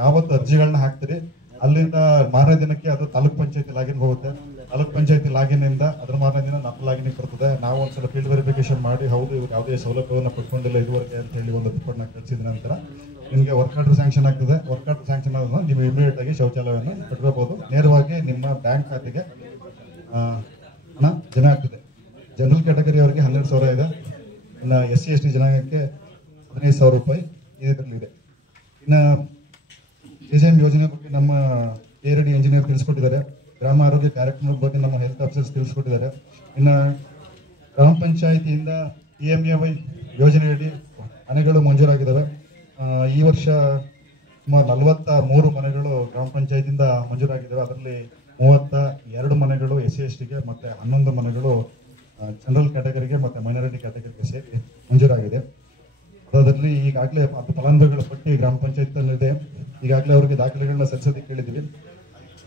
ಯಾವತ್ತು ಅರ್ಜಿಗಳನ್ನ ಹಾಕ್ತೀರಿ ಅಲ್ಲಿಂದ ಮಾರನೇ ದಿನಕ್ಕೆ ಅದು ತಾಲೂಕ್ ಪಂಚಾಯತಿ ಲಾಗಿನ್ ಹೋಗುತ್ತೆ. ತಾಲೂಕ್ ಪಂಚಾಯತಿ ಲಾಗಿನ್ ಇಂದ ಅದ್ರ ಮಾರನೇ ದಿನ ನಮ್ಮ ಲಾಗಿನ್ ಬರ್ತದೆ. ನಾವು ಒಂದ್ಸಲ ಫೀಲ್ಡ್ ವೆರಿಫಿಕೇಶನ್ ಮಾಡಿ ಹೌದು ಇವ್ರು ಯಾವುದೇ ಸೌಲಭ್ಯವನ್ನು ಪಡ್ಕೊಂಡಿಲ್ಲ ಇದುವರೆಗೆ ಅಂತ ಹೇಳಿ ಒಂದು ರಿಪೋರ್ಟ್ನ ಕಳಿಸಿದ ನಂತರ ನಿಮಗೆ ವರ್ಕ್ ಆರ್ಡರ್ ಸ್ಯಾಂಕ್ಷನ್ ಆಗ್ತದೆ. ವರ್ಕ್ ಆರ್ಡರ್ ಸ್ಯಾಂಕ್ಷನ್ ಆದ ನೀವು ಇಮಿಡಿಯೇಟ್ ಆಗಿ ಶೌಚಾಲಯವನ್ನು ಕಟ್ಕೋಬಹುದು. ನೇರವಾಗಿ ನಿಮ್ಮ ಬ್ಯಾಂಕ್ ಖಾತೆಗೆ ಹಣ ಜಮೆ ಆಗ್ತದೆ. ಜನರಲ್ ಕ್ಯಾಟಗರಿ ಅವರಿಗೆ 12,000 ಇದೆ. ಇನ್ನು SC ST ಜನಾಂಗಕ್ಕೆ 15,000 ರೂಪಾಯಿ ಇದರಲ್ಲಿದೆ. ಇನ್ನು KJM ಯೋಜನೆ ಬಗ್ಗೆ ನಮ್ಮ ARD ಇಂಜಿನಿಯರ್ ತಿಳಿಸ್ಕೊಟ್ಟಿದ್ದಾರೆ. ಗ್ರಾಮ ಆರೋಗ್ಯ ಕಾರ್ಯಕ್ರಮದ ಬಗ್ಗೆ ನಮ್ಮ ಹೆಲ್ತ್ ಆಫೀಸರ್ಸ್ ತಿಳಿಸ್ಕೊಟ್ಟಿದ್ದಾರೆ. ಇನ್ನು ಗ್ರಾಮ ಪಂಚಾಯಿತಿಯಿಂದ PMAY ಯೋಜನೆಯಡಿ ಮನೆಗಳು ಮಂಜೂರಾಗಿದ್ದಾವೆ. ಈ ವರ್ಷ ಸುಮಾರು 43 ಮನೆಗಳು ಗ್ರಾಮ ಪಂಚಾಯತಿಯಿಂದ ಮಂಜೂರಾಗಿದ್ದಾವೆ. ಅದರಲ್ಲಿ 32 ಮನೆಗಳು SC STಗೆ ಮತ್ತೆ 11 ಮನೆಗಳು ಜನರಲ್ ಕ್ಯಾಟಗರಿಗೆ ಮತ್ತೆ ಮೈನಾರಿಟಿ ಕ್ಯಾಟಗರಿಗೆ ಸೇರಿ ಮಂಜೂರಾಗಿದೆ. ಅದರಲ್ಲಿ ಈಗಾಗಲೇ ಅದು ಫಲಾನುಭವಿಗಳ ಪಟ್ಟಿ ಗ್ರಾಮ ಪಂಚಾಯತ್ ಇದೆ. ಈಗಾಗಲೇ ಅವರಿಗೆ ದಾಖಲೆಗಳನ್ನ ಸಲ್ಲಿಸೋದಕ್ಕೆ ಕೇಳಿದ್ದೀವಿ.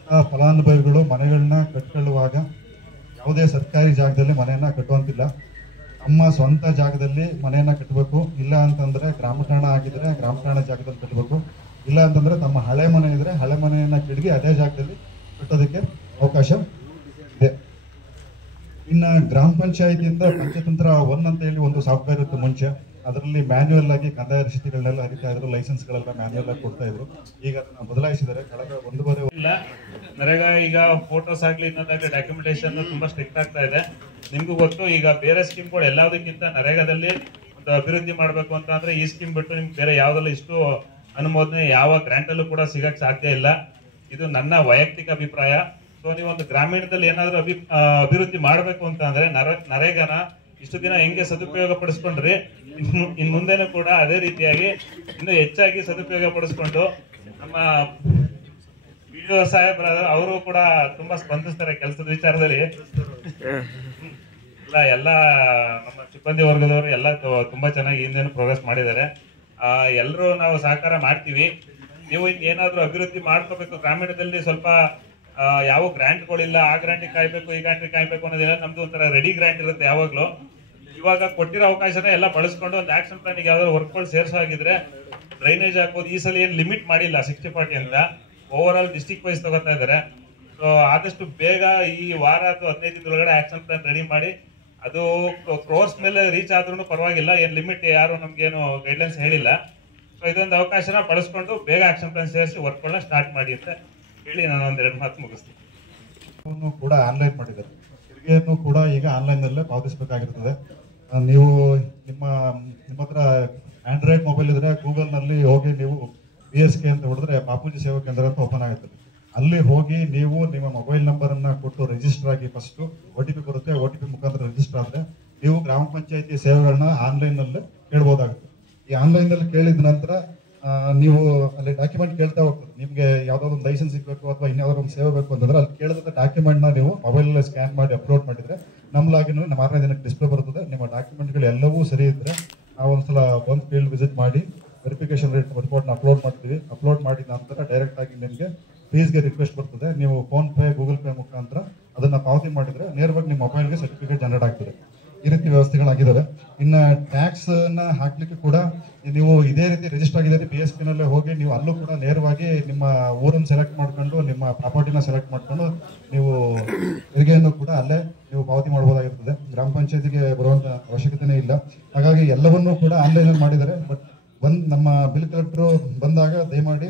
ಆ ಫಲಾನುಭವಿಗಳು ಮನೆಗಳನ್ನ ಕಟ್ಕೊಳ್ಳುವಾಗ ಯಾವುದೇ ಸರ್ಕಾರಿ ಜಾಗದಲ್ಲಿ ಮನೆಯನ್ನ ಕಟ್ಟುವಂತಿಲ್ಲ. ನಮ್ಮ ಸ್ವಂತ ಜಾಗದಲ್ಲಿ ಮನೆಯನ್ನ ಕಟ್ಟಬೇಕು. ಇಲ್ಲ ಅಂತಂದ್ರೆ ಗ್ರಾಮಠಾಣ ಆಗಿದ್ರೆ ಗ್ರಾಮಠಾಣ ಜಾಗದಲ್ಲಿ ಕಟ್ಟಬೇಕು. ಇಲ್ಲ ಅಂತಂದ್ರೆ ತಮ್ಮ ಹಳೆ ಮನೆ ಇದ್ರೆ ಹಳೆ ಮನೆಯನ್ನ ಕೆಡವಿ ಅದೇ ಜಾಗದಲ್ಲಿ ಕಟ್ಟೋದಕ್ಕೆ ಅವಕಾಶ ಇದೆ. ಇನ್ನ ಗ್ರಾಮ ಪಂಚಾಯತಿಯಿಂದ ಪಂಚತಂತ್ರ 1 ಅಂತ ಹೇಳಿ ಒಂದು ಸಾಫ್ಟ್ವೇರ್ ಇತ್ತು ಮುಂಚೆ. ಅದರಲ್ಲಿ ಮ್ಯಾನ್ಯುಯಲ್ ಆಗಿ ಕಂದಾಯ ರಸೀತಿಗಳನ್ನೆಲ್ಲ ಹರಿತಾ ಇದ್ರು, ಲೈಸೆನ್ಸ್ಗಳೆಲ್ಲ ಮ್ಯಾನ್ಯುಯಲ್ ಆಗಿ ಕೊಡ್ತಾ ಇದ್ರು. ಈಗ ಅದನ್ನ ಬದಲಾಯಿಸಿದ್ದಾರೆ. ಕಳೆದ 1.5 ಇಲ್ಲ ನರೇಗಾ ಈಗ ಫೋಟೋಸ್ ಆಗ್ಲಿ ಇನ್ನೊಂದಾಗ್ಲಿ ಡಾಕ್ಯುಮೆಂಟೇಶನ್ ತುಂಬಾ ಸ್ಟ್ರಿಕ್ಟ್ ಆಗ್ತಾ ಇದೆ. ನಿಮ್ಗೂ ಗೊತ್ತು, ಈಗ ಬೇರೆ ಸ್ಕೀಮ್ಗಳು ಎಲ್ಲದಕ್ಕಿಂತ ನರೇಗಾದಲ್ಲಿ ಒಂದು ಅಭಿವೃದ್ಧಿ ಮಾಡಬೇಕು ಅಂತ ಅಂದ್ರೆ ಈ ಸ್ಕೀಮ್ ಬಿಟ್ಟು ನಿಮ್ಗೆ ಬೇರೆ ಯಾವ್ದಲ್ಲೂ ಇಷ್ಟು ಅನುಮೋದನೆ ಯಾವ ಗ್ರಾಂಟ್ ಅಲ್ಲೂ ಕೂಡ ಸಿಗಕ್ ಸಾಧ್ಯ ಇಲ್ಲ. ಇದು ನನ್ನ ವೈಯಕ್ತಿಕ ಅಭಿಪ್ರಾಯ. ಸೊ ನೀವು ಒಂದು ಗ್ರಾಮೀಣದಲ್ಲಿ ಏನಾದ್ರೂ ಅಭಿವೃದ್ಧಿ ಮಾಡಬೇಕು ಅಂತ ಅಂದ್ರೆ ನರೇಗಾನ ಇಷ್ಟು ದಿನ ಹೆಂಗೆ ಸದುಪಯೋಗ ಪಡಿಸ್ಕೊಂಡ್ರಿ, ಇನ್ ಮುಂದೆನೂ ಕೂಡ ಅದೇ ರೀತಿಯಾಗಿ ಇನ್ನು ಹೆಚ್ಚಾಗಿ ಸದುಪಯೋಗ ಪಡಿಸ್ಕೊಂಡು ನಮ್ಮ ವಿಡಿಯೋ ಸಾಹೇಬ್ರ ಅವರು ಕೂಡ ತುಂಬಾ ಸ್ಪಂದಿಸ್ತಾರೆ ಕೆಲಸದ ವಿಚಾರದಲ್ಲಿ. ಎಲ್ಲ ನಮ್ಮ ಸಿಬ್ಬಂದಿ ವರ್ಗದವರು ಎಲ್ಲ ತುಂಬಾ ಚೆನ್ನಾಗಿ ಹಿಂದೇನು ಪ್ರೋಗ್ರೆಸ್ ಮಾಡಿದ್ದಾರೆ. ಎಲ್ಲರೂ ನಾವು ಸಹಕಾರ ಮಾಡ್ತೀವಿ. ನೀವು ಏನಾದ್ರೂ ಅಭಿವೃದ್ಧಿ ಮಾಡ್ಕೋಬೇಕು ಗ್ರಾಮೀಣದಲ್ಲಿ, ಸ್ವಲ್ಪ ಯಾವ ಗ್ರಾಂಟ್ಗಳಿಲ್ಲ, ಆ ಗ್ರಾಂಟಿಗೆ ಕಾಯ್ಬೇಕು ಈ ಗ್ರಾಂಟಿಗೆ ಕಾಯ್ಬೇಕು ಅನ್ನೋದಿಲ್ಲ. ನಮ್ದು ಒಂಥರ ರೆಡಿ ಗ್ರಾಂಟ್ ಇರುತ್ತೆ ಯಾವಾಗ್ಲೂ. ಇವಾಗ ಕೊಟ್ಟಿರೋ ಅವಕಾಶನ ಎಲ್ಲ ಬಳಸ್ಕೊಂಡು ಒಂದು ಆಕ್ಷನ್ ಪ್ಲಾನ್ ಯಾವ್ದಾದ್ರು ವರ್ಕ್ಗಳು ಸೇರ್ಸಾಗಿದ್ರೆ ಡ್ರೈನೇಜ್ ಹಾಕೋದು. ಈ ಸಲ ಏನು ಲಿಮಿಟ್ ಮಾಡಿಲ್ಲ 60-40 ಅಂತ, ಓವರ್ ಆಲ್ ಡಿಸ್ಟಿಕ್ ವೈಸ್ ತಗೋತಾ ಇದ್ದಾರೆ. ಸೊ ಆದಷ್ಟು ಬೇಗ ಈ ವಾರ ಅಥವಾ 15 ದಿನದೊಳಗಡೆ ಆಕ್ಷನ್ ಪ್ಲಾನ್ ರೆಡಿ ಮಾಡಿ, ಅದು ಕ್ರೋರ್ಸ್ ಮೇಲೆ ರೀಚ್ ಆದ್ರೂ ಪರವಾಗಿಲ್ಲ, ಏನ್ ಲಿಮಿಟ್ ಯಾರು ನಮ್ಗೇನು ಗೈಡ್ಲೈನ್ಸ್ ಹೇಳಿಲ್ಲ. ಸೊ ಇದೊಂದು ಅವಕಾಶನ ಬಳಸ್ಕೊಂಡು ಬೇಗ ಆಕ್ಷನ್ ಪ್ಲಾನ್ ಸೇರಿಸಿ ವರ್ಕ್ಗಳನ್ನ ಸ್ಟಾರ್ಟ್ ಮಾಡಿ ಅಂತ ಹೇಳಿ ನಾನು ಒಂದೆರಡು ಮಾತು ಮುಗಿಸ್ತೀನಿ. ಕೂಡ ಆನ್ಲೈನ್ ಮಾಡಿದ್ದಾರೆ. ತೆರಿಗೆಯನ್ನು ಕೂಡ ಈಗ ಆನ್ಲೈನ್ ನಲ್ಲೇ ಪಾವತಿಸಬೇಕಾಗಿರ್ತದೆ. ನೀವು ನಿಮ್ಮ ಹತ್ರ ಆಂಡ್ರಾಯ್ಡ್ ಮೊಬೈಲ್ ಇದ್ರೆ ಗೂಗಲ್ ನಲ್ಲಿ ಹೋಗಿ ನೀವು PSK ಅಂತ ಹೊಡೆದ್ರೆ ಬಾಪೂಜಿ ಸೇವಾ ಕೇಂದ್ರ ಅಂತ ಓಪನ್ ಆಗುತ್ತದೆ. ಅಲ್ಲಿ ಹೋಗಿ ನೀವು ನಿಮ್ಮ ಮೊಬೈಲ್ ನಂಬರ್ ಅನ್ನ ಕೊಟ್ಟು ರಿಜಿಸ್ಟರ್ ಆಗಿ ಫಸ್ಟ್ OTP ಬರುತ್ತೆ. OTP ಮುಖಾಂತರ ರಿಜಿಸ್ಟರ್ ಆದ್ರೆ ನೀವು ಗ್ರಾಮ ಪಂಚಾಯತಿ ಸೇವೆಗಳನ್ನ ಆನ್ಲೈನ್ ನಲ್ಲಿ ಕೇಳಬಹುದಾಗುತ್ತೆ. ಈ ಆನ್ಲೈನ್ ನಲ್ಲಿ ಕೇಳಿದ ನಂತರ ನೀವು ಅಲ್ಲಿ ಡಾಕ್ಯುಮೆಂಟ್ ಕೇಳ್ತಾ ಹೋಗ್ತದೆ. ನಿಮ್ಗೆ ಯಾವ್ದಾದ್ರು ಒಂದು ಲೈಸೆನ್ಸ್ ಸಿಗಬೇಕು ಅಥವಾ ಇನ್ಯಾವ್ದಾದ್ರು ಒಂದು ಸೇವೆ ಬೇಕು ಅಂತಂದ್ರೆ ಅಲ್ಲಿ ಕೇಳಿದ ಡಾಕ್ಯುಮೆಂಟ್ ನ ನೀವು ಮೊಬೈಲ್ ಸ್ಕ್ಯಾನ್ ಮಾಡಿ ಅಪ್ಲೋಡ್ ಮಾಡಿದ್ರೆ ನಮ್ಮ ಲಾಗಿನ್ ನಮ್ಮ 6ನೇ ದಿನಕ್ಕೆ ಡಿಸ್ಪ್ಲೇ ಬರ್ತದೆ. ನಿಮ್ಮ ಡಾಕ್ಯುಮೆಂಟ್ಗಳು ಎಲ್ಲವೂ ಸರಿ ಇದ್ರೆ ನಾವು ಒಂದ್ಸಲ ಬಂದು ಫೀಲ್ಡ್ ವಿಸಿಟ್ ಮಾಡಿ ವೆರಿಫಿಕೇಶನ್ ರಿಪೋರ್ಟ್ನ ಅಪ್ಲೋಡ್ ಮಾಡ್ತೀವಿ. ಅಪ್ಲೋಡ್ ಮಾಡಿದ ನಂತರ ಡೈರೆಕ್ಟ್ ಆಗಿ ನಿಮಗೆ ಫೀಸ್ಗೆ ರಿಕ್ವೆಸ್ಟ್ ಬರ್ತದೆ. ನೀವು ಫೋನ್ ಪೇ ಗೂಗಲ್ ಪೇ ಮುಖಾಂತರ ಅದನ್ನ ಪಾವತಿ ಮಾಡಿದ್ರೆ ನೇರವಾಗಿ ನಿಮ್ಮ ಮೊಬೈಲ್ಗೆ ಸರ್ಟಿಫಿಕೇಟ್ ಜನರೇಟ್ ಆಗ್ತದೆ. ಈ ರೀತಿ ವ್ಯವಸ್ಥೆಗಳಾಗಿದ್ದಾವೆ. ಇನ್ನ ಟ್ಯಾಕ್ಸ್ ನ ಹಾಕ್ಲಿಕ್ಕೆ ಕೂಡ ನೀವು ಇದೇ ರೀತಿ ರಿಜಿಸ್ಟರ್ ಆಗಿದ್ದೀರಿ PSK ನಲ್ಲೇ ಹೋಗಿ ನೀವು ಅಲ್ಲೂ ಕೂಡ ನೇರವಾಗಿ ನಿಮ್ಮ ಊರನ್ನು ಸೆಲೆಕ್ಟ್ ಮಾಡ್ಕೊಂಡು ನಿಮ್ಮ ಪ್ರಾಪರ್ಟಿನ ಸೆಲೆಕ್ಟ್ ಮಾಡ್ಕೊಂಡು ನೀವು ತೆರಿಗೆಯನ್ನು ಕೂಡ ಅಲ್ಲೇ ನೀವು ಪಾವತಿ ಮಾಡಬಹುದಾಗಿರ್ತದೆ. ಗ್ರಾಮ ಪಂಚಾಯತಿಗೆ ಬರುವಂತ ಅವಶ್ಯಕತೆನೇ ಇಲ್ಲ. ಹಾಗಾಗಿ ಎಲ್ಲವನ್ನೂ ಕೂಡ ಆನ್ಲೈನ್ ಅಲ್ಲಿ ಮಾಡಿದ್ದಾರೆ. ಬಟ್ ನಮ್ಮ ಬಿಲ್ ಕಲೆಕ್ಟರ್ ಬಂದಾಗ ದಯಮಾಡಿ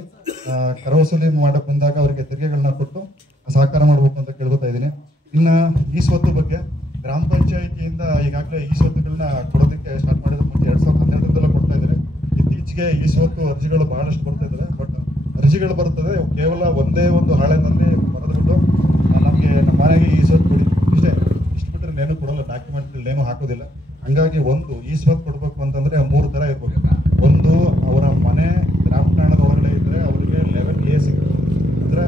ಕರ ವಸೂಲಿ ಮಾಡಕ್ ಬಂದಾಗ ಅವರಿಗೆ ತೆರಿಗೆಗಳನ್ನ ಕೊಟ್ಟು ಸಹಕಾರ ಮಾಡಬೇಕು ಅಂತ ಕೇಳ್ಕೊತಾ ಇದ್ದೀನಿ. ಇನ್ನ ಈ ಸ್ವತ್ತು ಬಗ್ಗೆ ಗ್ರಾಮ ಪಂಚಾಯತಿಯಿಂದ ಈಗಾಗಲೇ ಈ ಸ್ವತ್ತುಗಳನ್ನ ಕೊಡೋದಕ್ಕೆ ಸ್ಟಾರ್ಟ್ ಮಾಡಿದ್ರೆ ಮುಂಚೆ 2012 ಕೊಡ್ತಾ ಇದ್ದಾರೆ. ಇತ್ತೀಚೆಗೆ ಈ ಸ್ವತ್ತು ಅರ್ಜಿಗಳು ಬಹಳಷ್ಟು ಬರ್ತಾ ಇದ್ದಾರೆ. ಬಟ್ ಅರ್ಜಿಗಳು ಬರ್ತದೆ ಕೇವಲ ಒಂದೇ ಒಂದು ಹಾಳೆನಲ್ಲಿ ಬರೆದ್ಬಿಟ್ಟು ನಮಗೆ ನಮ್ಮ ಮನೆಗೆ ಈ ಸ್ವತ್ತು ಕೊಡಿ ಇಷ್ಟು ಬಿಟ್ಟರೆ ನೇನು ಕೊಡಲ್ಲ, ಡಾಕ್ಯುಮೆಂಟ್ ಏನು ಹಾಕೋದಿಲ್ಲ. ಹಂಗಾಗಿ ಒಂದು ಈ ಸ್ವತ್ತು ಕೊಡ್ಬೇಕು ಅಂತಂದ್ರೆ 3 ತರ ಇರ್ಬೇಕು. ಒಂದು ಅವರ ಮನೆ ಗ್ರಾಮ ಠಾಣದ ಒಳಗಡೆ ಇದ್ರೆ ಅವರಿಗೆ 11A ಸಿಗುತ್ತೆ, ಅಂದ್ರೆ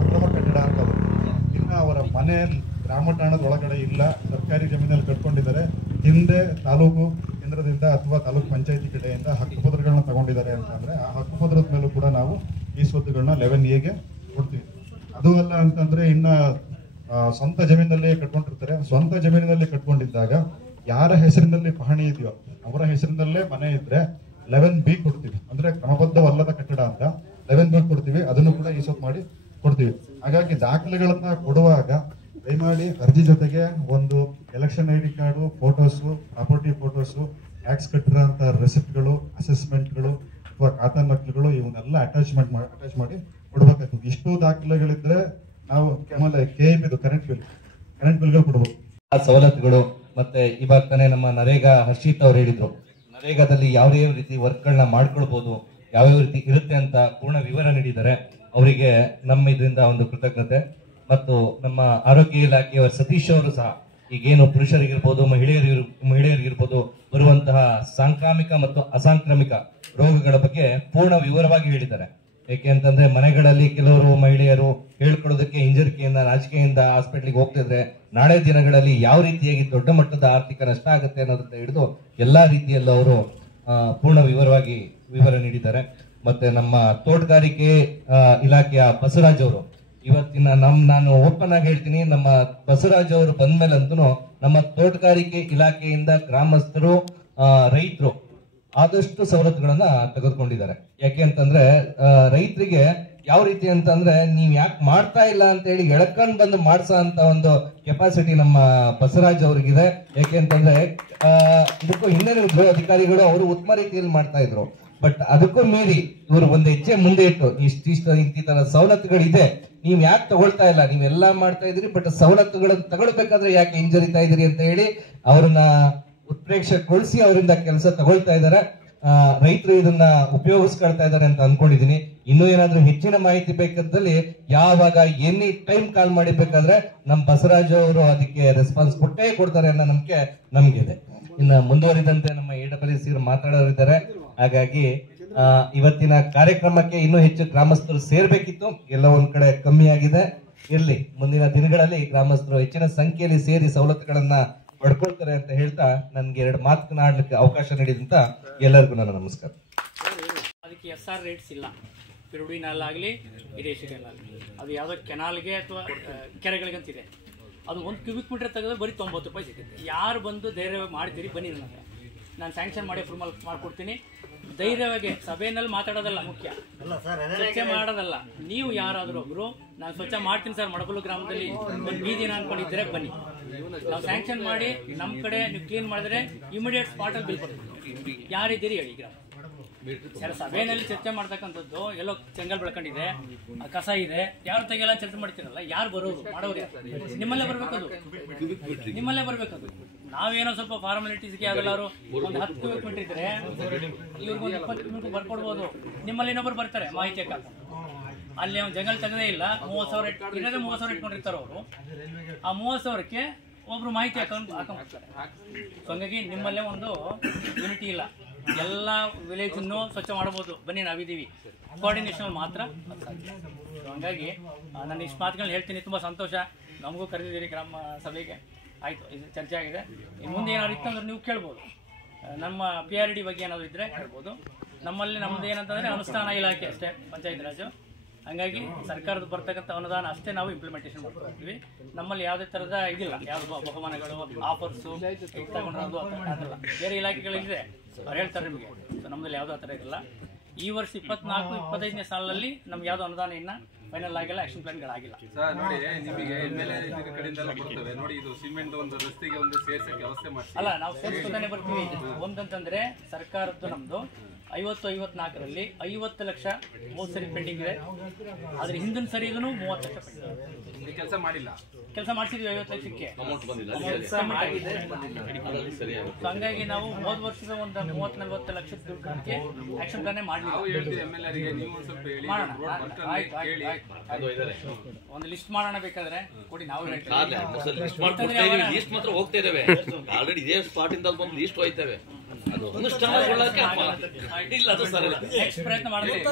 ಅಕ್ರಮ ಕಟ್ಟಡ ಅಂತ. ಇನ್ನು ಅವರ ಮನೆ ಗ್ರಾಮ ಠಾಣದ ಒಳಗಡೆ ಇಲ್ಲ, ಸರ್ಕಾರಿ ಜಮೀನಲ್ಲಿ ಕಟ್ಕೊಂಡಿದ್ದಾರೆ, ಹಿಂದೆ ತಾಲೂಕು ಕೇಂದ್ರದಿಂದ ಅಥವಾ ತಾಲೂಕು ಪಂಚಾಯತಿ ಕಡೆಯಿಂದ ಹಕ್ಕುಪತ್ರಗಳನ್ನ ತಗೊಂಡಿದ್ದಾರೆ ಅಂತಂದ್ರೆ ಆ ಹಕ್ಕುಪತ್ರದ ಮೇಲೂ ಕೂಡ ನಾವು ಈ ಸ್ವತ್ತುಗಳನ್ನ 11A ಕೊಡ್ತೀವಿ. ಅದು ಅಲ್ಲ ಅಂತಂದ್ರೆ ಇನ್ನ ಸ್ವಂತ ಜಮೀನಲ್ಲಿ ಕಟ್ಕೊಂಡಿರ್ತಾರೆ. ಸ್ವಂತ ಜಮೀನಿನಲ್ಲಿ ಕಟ್ಕೊಂಡಿದ್ದಾಗ ಯಾರ ಹೆಸರಿನಲ್ಲಿ ಪಹಣಿ ಇದೆಯೋ ಅವರ ಹೆಸರಿನಲ್ಲೇ ಮನೆ ಇದ್ರೆ 11B ಕೊಡ್ತೀವಿ. ಅಂದ್ರೆ ಕ್ರಮಬದ್ಧವಲ್ಲದ ಕಟ್ಟಡ ಅಂತ 11B ಕೊಡ್ತೀವಿ. ಅದನ್ನು ಕೂಡ ಈ ಸ್ವತ್ತು ಮಾಡಿ ಕೊಡ್ತೀವಿ. ಹಾಗಾಗಿ ದಾಖಲೆಗಳನ್ನ ಕೊಡುವಾಗ ದಯಮಾಡಿ ಅರ್ಜಿ ಜೊತೆಗೆ ಒಂದು election ID card, photos, property photos, tax ಕಟ್ಟಿರೋ ಅಂತ ರೆಸಿಪ್ಟ್ಗಳು, ಅಸೆಸ್ಮೆಂಟ್ಗಳು ಅಥವಾ ಖಾತಾ ನಕಲುಗಳು ಇವನ್ನೆಲ್ಲ ಅಟ್ಯಾಚ್ ಮಾಡಿ ಕೊಡ್ಬೇಕಾಗ್ತದೆ. ಇಷ್ಟು ದಾಖಲೆಗಳಿದ್ರೆ ನಾವು ಆಮೇಲೆ KIB ಕರೆಂಟ್ ಬಿಲ್ಗಳು ಕೊಡ್ಬೇಕು. ಸವಲತ್ತುಗಳು ಮತ್ತೆ ಇವಾಗ ತಾನೇ ನಮ್ಮ ನರೇಗಾ ಹರ್ಷಿತ್ ಅವ್ರು ಹೇಳಿದ್ರು, ನರೇಗಾದಲ್ಲಿ ಯಾವ ರೀತಿ ವರ್ಕ್ಗಳನ್ನ ಮಾಡ್ಕೊಳ್ಬಹುದು, ಯಾವ್ಯಾವ ರೀತಿ ಇರುತ್ತೆ ಅಂತ ಪೂರ್ಣ ವಿವರ ನೀಡಿದ್ದಾರೆ. ಅವರಿಗೆ ನಮ್ಮ ಇದರಿಂದ ಒಂದು ಕೃತಜ್ಞತೆ. ಮತ್ತು ನಮ್ಮ ಆರೋಗ್ಯ ಇಲಾಖೆಯವರ ಸತೀಶ್ ಅವರು ಸಹ ಈಗೇನು ಪುರುಷರಿಗಿರ್ಬೋದು ಮಹಿಳೆಯರಿಗಿರ್ಬೋದು ಬರುವಂತಹ ಸಾಂಕ್ರಾಮಿಕ ಮತ್ತು ಅಸಾಂಕ್ರಾಮಿಕ ರೋಗಗಳ ಬಗ್ಗೆ ಪೂರ್ಣ ವಿವರವಾಗಿ ಹೇಳಿದ್ದಾರೆ. ಏಕೆ ಅಂತಂದ್ರೆ ಮನೆಗಳಲ್ಲಿ ಕೆಲವರು ಮಹಿಳೆಯರು ಹೇಳ್ಕೊಳ್ಳೋದಕ್ಕೆ ಹಿಂಜರಿಕೆಯಿಂದ ನಾಚಿಕೆಯಿಂದ ಹಾಸ್ಪಿಟ್ಲಿಗೆ ಹೋಗ್ತಿದ್ರೆ ನಾಳೆ ದಿನಗಳಲ್ಲಿ ಯಾವ ರೀತಿಯಾಗಿ ದೊಡ್ಡ ಮಟ್ಟದ ಆರ್ಥಿಕ ನಷ್ಟ ಆಗುತ್ತೆ ಅನ್ನೋದನ್ನ ಹಿಡಿದು ಎಲ್ಲಾ ರೀತಿಯಲ್ಲೂ ಅವರು ಪೂರ್ಣ ವಿವರ ನೀಡಿದ್ದಾರೆ. ಮತ್ತೆ ನಮ್ಮ ತೋಟಗಾರಿಕೆ ಇಲಾಖೆಯ ಬಸವರಾಜ್ ಅವರು ಇವತ್ತಿನ ನಾನು ಓಪನ್ ಆಗಿ ಹೇಳ್ತೀನಿ, ನಮ್ಮ ಬಸವರಾಜ್ ಅವರು ಬಂದ್ಮೇಲಂತೂ ನಮ್ಮ ತೋಟಗಾರಿಕೆ ಇಲಾಖೆಯಿಂದ ಗ್ರಾಮಸ್ಥರು ರೈತರು ಆದಷ್ಟು ಸವಲತ್ತುಗಳನ್ನ ತೆಗೆದುಕೊಂಡಿದ್ದಾರೆ. ಯಾಕೆ ಅಂತಂದ್ರೆ ರೈತರಿಗೆ ಯಾವ ರೀತಿ ಅಂತಂದ್ರೆ ನೀವ್ ಯಾಕೆ ಮಾಡ್ತಾ ಇಲ್ಲ ಅಂತ ಹೇಳಿ ಎಳ್ಕೊಂಡ್ ಬಂದು ಮಾಡ್ಸೋ ಅಂತ ಒಂದು ಕೆಪಾಸಿಟಿ ನಮ್ಮ ಬಸವರಾಜ್ ಅವ್ರಿಗಿದೆ. ಯಾಕೆ ಅಂತಂದ್ರೆ ಇದಕ್ಕೂ ಹಿಂದಿನ ಗೃಹ ಅಧಿಕಾರಿಗಳು ಅವರು ಉತ್ತಮ ರೀತಿಯಲ್ಲಿ ಮಾಡ್ತಾ ಇದ್ರು. ಬಟ್ ಅದಕ್ಕೂ ಮೀರಿ ಇವರು ಒಂದು ಹೆಜ್ಜೆ ಮುಂದೆ ಇಟ್ಟು ಈ ತರ ಸವಲತ್ತುಗಳಿದೆ, ನೀವ್ ಯಾಕೆ ತಗೊಳ್ತಾ ಇಲ್ಲ, ನೀವೆಲ್ಲಾ ಮಾಡ್ತಾ ಇದ್ರಿ ಬಟ್ ಸವಲತ್ತುಗಳನ್ನ ತಗೊಳ್ಬೇಕಾದ್ರೆ ಯಾಕೆ ಹಿಂಜರಿತಾ ಇದೀರಿ ಅಂತ ಹೇಳಿ ಅವ್ರನ್ನ ಉತ್ಪ್ರೇಕ್ಷೆಗೊಳಿಸಿ ಅವರಿಂದ ಕೆಲಸ ತಗೊಳ್ತಾ ಇದ್ದಾರೆ. ರೈತರು ಇದನ್ನ ಉಪಯೋಗಿಸ್ಕೊಳ್ತಾ ಇದ್ದಾರೆ ಅಂತ ಅನ್ಕೊಂಡಿದೀನಿ. ಇನ್ನೂ ಏನಾದ್ರೂ ಹೆಚ್ಚಿನ ಮಾಹಿತಿ ಬೇಕಾದಲ್ಲಿ ಯಾವಾಗ ಎನಿ ಟೈಮ್ ಕಾಲ್ ಮಾಡಿಬೇಕಾದ್ರೆ ನಮ್ ಬಸವರಾಜ್ ಅವರು ಅದಕ್ಕೆ ರೆಸ್ಪಾನ್ಸ್ ಕೊಟ್ಟೇ ಕೊಡ್ತಾರೆ ಅನ್ನೋ ನಂಬಿಕೆ ನಮ್ಗೆ ಇದೆ. ಇನ್ನ ಮುಂದುವರಿದಂತೆ ನಮ್ಮ AWC ಮಾತಾಡೋರಿದ್ದಾರೆ. ಹಾಗಾಗಿ ಇವತ್ತಿನ ಕಾರ್ಯಕ್ರಮಕ್ಕೆ ಇನ್ನೂ ಹೆಚ್ಚು ಗ್ರಾಮಸ್ಥರು ಸೇರ್ಬೇಕಿತ್ತು, ಎಲ್ಲ ಒಂದ್ ಕಡೆ ಕಮ್ಮಿ ಆಗಿದೆ. ಇರ್ಲಿ, ಮುಂದಿನ ದಿನಗಳಲ್ಲಿ ಗ್ರಾಮಸ್ಥರು ಹೆಚ್ಚಿನ ಸಂಖ್ಯೆಯಲ್ಲಿ ಸೇರಿ ಸವಲತ್ತುಗಳನ್ನ ಪಡ್ಕೊಳ್ತಾರೆ ಅಂತ ಹೇಳ್ತಾ ನನ್ಗೆ 2 ಮಾತನಾಡ್ಲಿಕ್ಕೆ ಅವಕಾಶ ನೀಡಿದಂತ ಎಲ್ಲರಿಗೂ ನನ್ನ ನಮಸ್ಕಾರ. ಅದಕ್ಕೆ SR ರೇಟ್ಸ್ ಇಲ್ಲ, ಪಿರುಡಿನಲ್ಲಾಗಲಿ ಹಿರೇಶಿನಲ್ಲಾಗಲಿ. ಅದು ಯಾವುದೋ ಕೆನಾಲ್ಗೆ ಅಥವಾ ಕೆರೆಗಳಿಗಂತಿದೆ. ಅದು 1 ಕ್ಯೂಬಿಕ್ ಮೀಟರ್ ತೆಗೆದ್ರೆ ಬರೀ 90 ರೂಪಾಯಿ ಸಿಗುತ್ತೆ. ಯಾರು ಬಂದು ಧೈರ್ಯವಾಗಿ ಮಾಡ್ತೀರಿ ಬನ್ನಿ, ನನಗೆ ನಾನು ಸ್ಯಾಂಕ್ಷನ್ ಮಾಡಿ ಅಪ್ರೂವಲ್ ಮಾಡ್ಕೊಡ್ತೀನಿ. ಧೈರ್ಯವಾಗಿ ಸಭೆಯಲ್ಲಿ ಮಾತಾಡೋದಲ್ಲ ಮುಖ್ಯ, ಚರ್ಚೆ ಮಾಡೋದಲ್ಲ. ನೀವು ಯಾರಾದರೂ ಒಬ್ರು ನಾನು ಸ್ವಚ್ಛ ಮಾಡ್ತೀನಿ ಸರ್ ಮಡಬಲು ಗ್ರಾಮದಲ್ಲಿ ಒಂದು ಬೀದಿನ ಅನ್ಕೊಂಡಿದ್ರೆ ಬನ್ನಿ, ನಾವು ಸ್ಯಾಂಕ್ಷನ್ ಮಾಡಿ ನಮ್ಮ ಕಡೆ ನೀವು ಕ್ಲೀನ್ ಮಾಡಿದ್ರೆ ಇಮಿಡಿಯೇಟ್ ಸ್ಪಾಟಲ್ಲಿ ಬಿಲ್ ಕೊಡ್ತೀವಿ. ಯಾರಿದ್ದೀರಿ ಹೇಳಿ ಗ್ರಾಮ ಸಭೆಯಲ್ಲಿ ಚರ್ಚೆ ಮಾಡ್ತಕ್ಕಂಥದ್ದು. ಎಲ್ಲೋ ಚೆಂಗಲ್ ಬೆಳ್ಕೊಂಡಿದೆ, ಕಸ ಇದೆ, ಯಾರು ತೆಗೆಲ್ಲ ಚರ್ಚೆ ಮಾಡ್ತಿರಲ್ಲ. ಯಾರು ಬರೋರು ಮಾಡೋರು ಯಾರು? ನಿಮ್ಮಲ್ಲೇ ಬರ್ಬೇಕದು, ನಿಮ್ಮಲ್ಲೇ ಬರ್ಬೇಕದು. ನಾವೇನೋ ಸ್ವಲ್ಪ ಫಾರ್ಮಾಲಿಟೀಸ್ಗೆ ಯಾವ್ದಾದ್ರು ಒಂದು 10 ಕ್ಯೂಬಿಕ್ ಮೀಟರ್ ಇದ್ರೆ ಇವ್ರಿಗೊಂದು 20 ಮೀಟರ್ ಬರ್ಕೊಡ್ಬೋದು. ನಿಮ್ಮಲ್ಲಿ ಇನ್ನೊಬ್ರು ಬರ್ತಾರೆ ಮಾಹಿತಿ ಹಾಕೊಂಡು, ಅಲ್ಲಿ ಅವ್ನು ಜಂಗಲ್ ತೆಗದೇ ಇಲ್ಲ, 30,000 ಇರೋದೇ 30,000 ಇಟ್ಕೊಂಡಿರ್ತಾರೆ ಅವರು. ಆ 30,000ಕ್ಕೆ ಒಬ್ರು ಮಾಹಿತಿ ಹಾಕೊಂಡ್ಬಿಡ್ತಾರೆ. ಸೊ ಹಂಗಾಗಿ ನಿಮ್ಮಲ್ಲೇ ಒಂದು ಯೂನಿಟಿ ಇಲ್ಲ. ಎಲ್ಲ ವಿಲೇಜನ್ನು ಸ್ವಚ್ಛ ಮಾಡ್ಬೋದು, ಬನ್ನಿ ನಾವಿದ್ದೀವಿ. ಕೋಆರ್ಡಿನೇಷನ್ ಮಾತ್ರ ಹಂಗಾಗಿ ನಾನು ಇಷ್ಟು ಮಾತುಗಳನ್ನ ಹೇಳ್ತೀನಿ. ತುಂಬ ಸಂತೋಷ, ನಮಗೂ ಕರೆದಿದ್ದೀರಿ ಗ್ರಾಮ ಸಭೆಗೆ. ಆಯಿತು, ಇದು ಚರ್ಚೆ ಆಗಿದೆ. ಇನ್ನು ಮುಂದೆ ಏನಾದ್ರು ಇತ್ತಂದ್ರೆ ನೀವು ಕೇಳ್ಬೋದು. ನಮ್ಮ PRD ಬಗ್ಗೆ ಏನಾದರೂ ಇದ್ದರೆ ಹೇಳ್ಬೋದು. ನಮ್ಮಲ್ಲಿ ನಮ್ಮದು ಏನಂತಂದರೆ ಅನುಷ್ಠಾನ ಇಲಾಖೆ ಅಷ್ಟೇ, ಪಂಚಾಯತ್ ರಾಜು. ಹಾಗಾಗಿ ಸರ್ಕಾರದ ಬರ್ತಕ್ಕಂಥ ಅನುದಾನ ಅಷ್ಟೇ ನಾವು ಇಂಪ್ಲಿಮೆಂಟೇಷನ್ ಮಾಡ್ಕೊಳ್ತೀವಿ. ನಮ್ಮಲ್ಲಿ ಯಾವುದೇ ಥರದ ಇದಿಲ್ಲ, ಯಾವುದು ಬಹುಮಾನಗಳು ಆಫರ್ಸು ತಗೊಂಡ್ರದು ಅದಲ್ಲ. ಬೇರೆ ಇಲಾಖೆಗಳಿದೆ, ಅವ್ರು ಹೇಳ್ತಾರೆ ನಿಮಗೆ. ಸೊ ನಮ್ಮಲ್ಲಿ ಯಾವುದೋ ಆ ಥರ ಇರಲ್ಲ. ಈ ವರ್ಷ 24-25ನೇ ಸಾಲಿನಲ್ಲಿ ನಮ್ಗೆ ಯಾವುದೋ ಅನುದಾನ ಇನ್ನು ಫೈನಲ್ ಆಗಿಲ್ಲ, ಆಕ್ಷನ್ ಪ್ಲಾನ್ಗಳಾಗಿಲ್ಲ. ಸರ್ ನೋಡಿ, ನಿಮಗೆ ಕಡೆಯಿಂದ ಬರ್ತವೆ ನೋಡಿ, ಇದು ಸಿಮೆಂಟ್ ಒಂದು ರಸ್ತೆಗೆ ಒಂದು ಸೇರ್ಸಕ್ಕೆ ವ್ಯವಸ್ಥೆ ಮಾಡಿ. ಅಲ್ಲ, ನಾವು ಸೇರಿಸ್ಕೊತಾನೆ ಬರ್ತೀವಿ. ಒಂದಂತಂದ್ರೆ ಸರ್ಕಾರದ್ದು ನಮ್ದು 50-54ರಲ್ಲಿ 50 ಲಕ್ಷ ಹೋದ್ ಸರಿ ಪೆಂಡಿಂಗ್ ಇದೆ. ಆದ್ರೆ ಹಿಂದಿನ ಸರಿಗೂ 30 ಲಕ್ಷ ಪೆಂಡಿಂಗ್. ಕೆಲಸ ಮಾಡಿಲ್ಲ, ಕೆಲಸ ಮಾಡಿಸಿದ್ವಿ 50 ಲಕ್ಷಕ್ಕೆ. ಹಂಗಾಗಿ ನಾವು ಹೋದ ವರ್ಷದ ಒಂದು 30-40 ಲಕ್ಷದ ದುಡ್ಡಿಗೆ ಆಕ್ಷನ್ ಪ್ಲಾನ್ ಮಾಡಲಿಲ್ಲ. ಒಂದು ಲಿಸ್ಟ್ ಮಾಡೋಣ, ಬೇಕಾದ್ರೆ ಕೊಡಿ, ನಾವು ಲಿಸ್ಟ್ ಮಾತ್ರ ಹೋಗ್ತಾ ಇದ್ದೇವೆ. ಆಲ್ರೆಡಿ ಇದೇ ಸ್ಪಾಟ್ ಇಂದ ಬಂದು ಲಿಸ್ಟ್ ಹೋಯ್ತೇವೆ. ಅದು ಅನುಷ್ಠಾನಗೊಳ್ಳಕ್ಕೆ ಇಲ್ಲ, ಅದು ಸರಿ. ನೆಕ್ಸ್ಟ್ ಪ್ರಯತ್ನ ಮಾಡ್ತೀವಿ.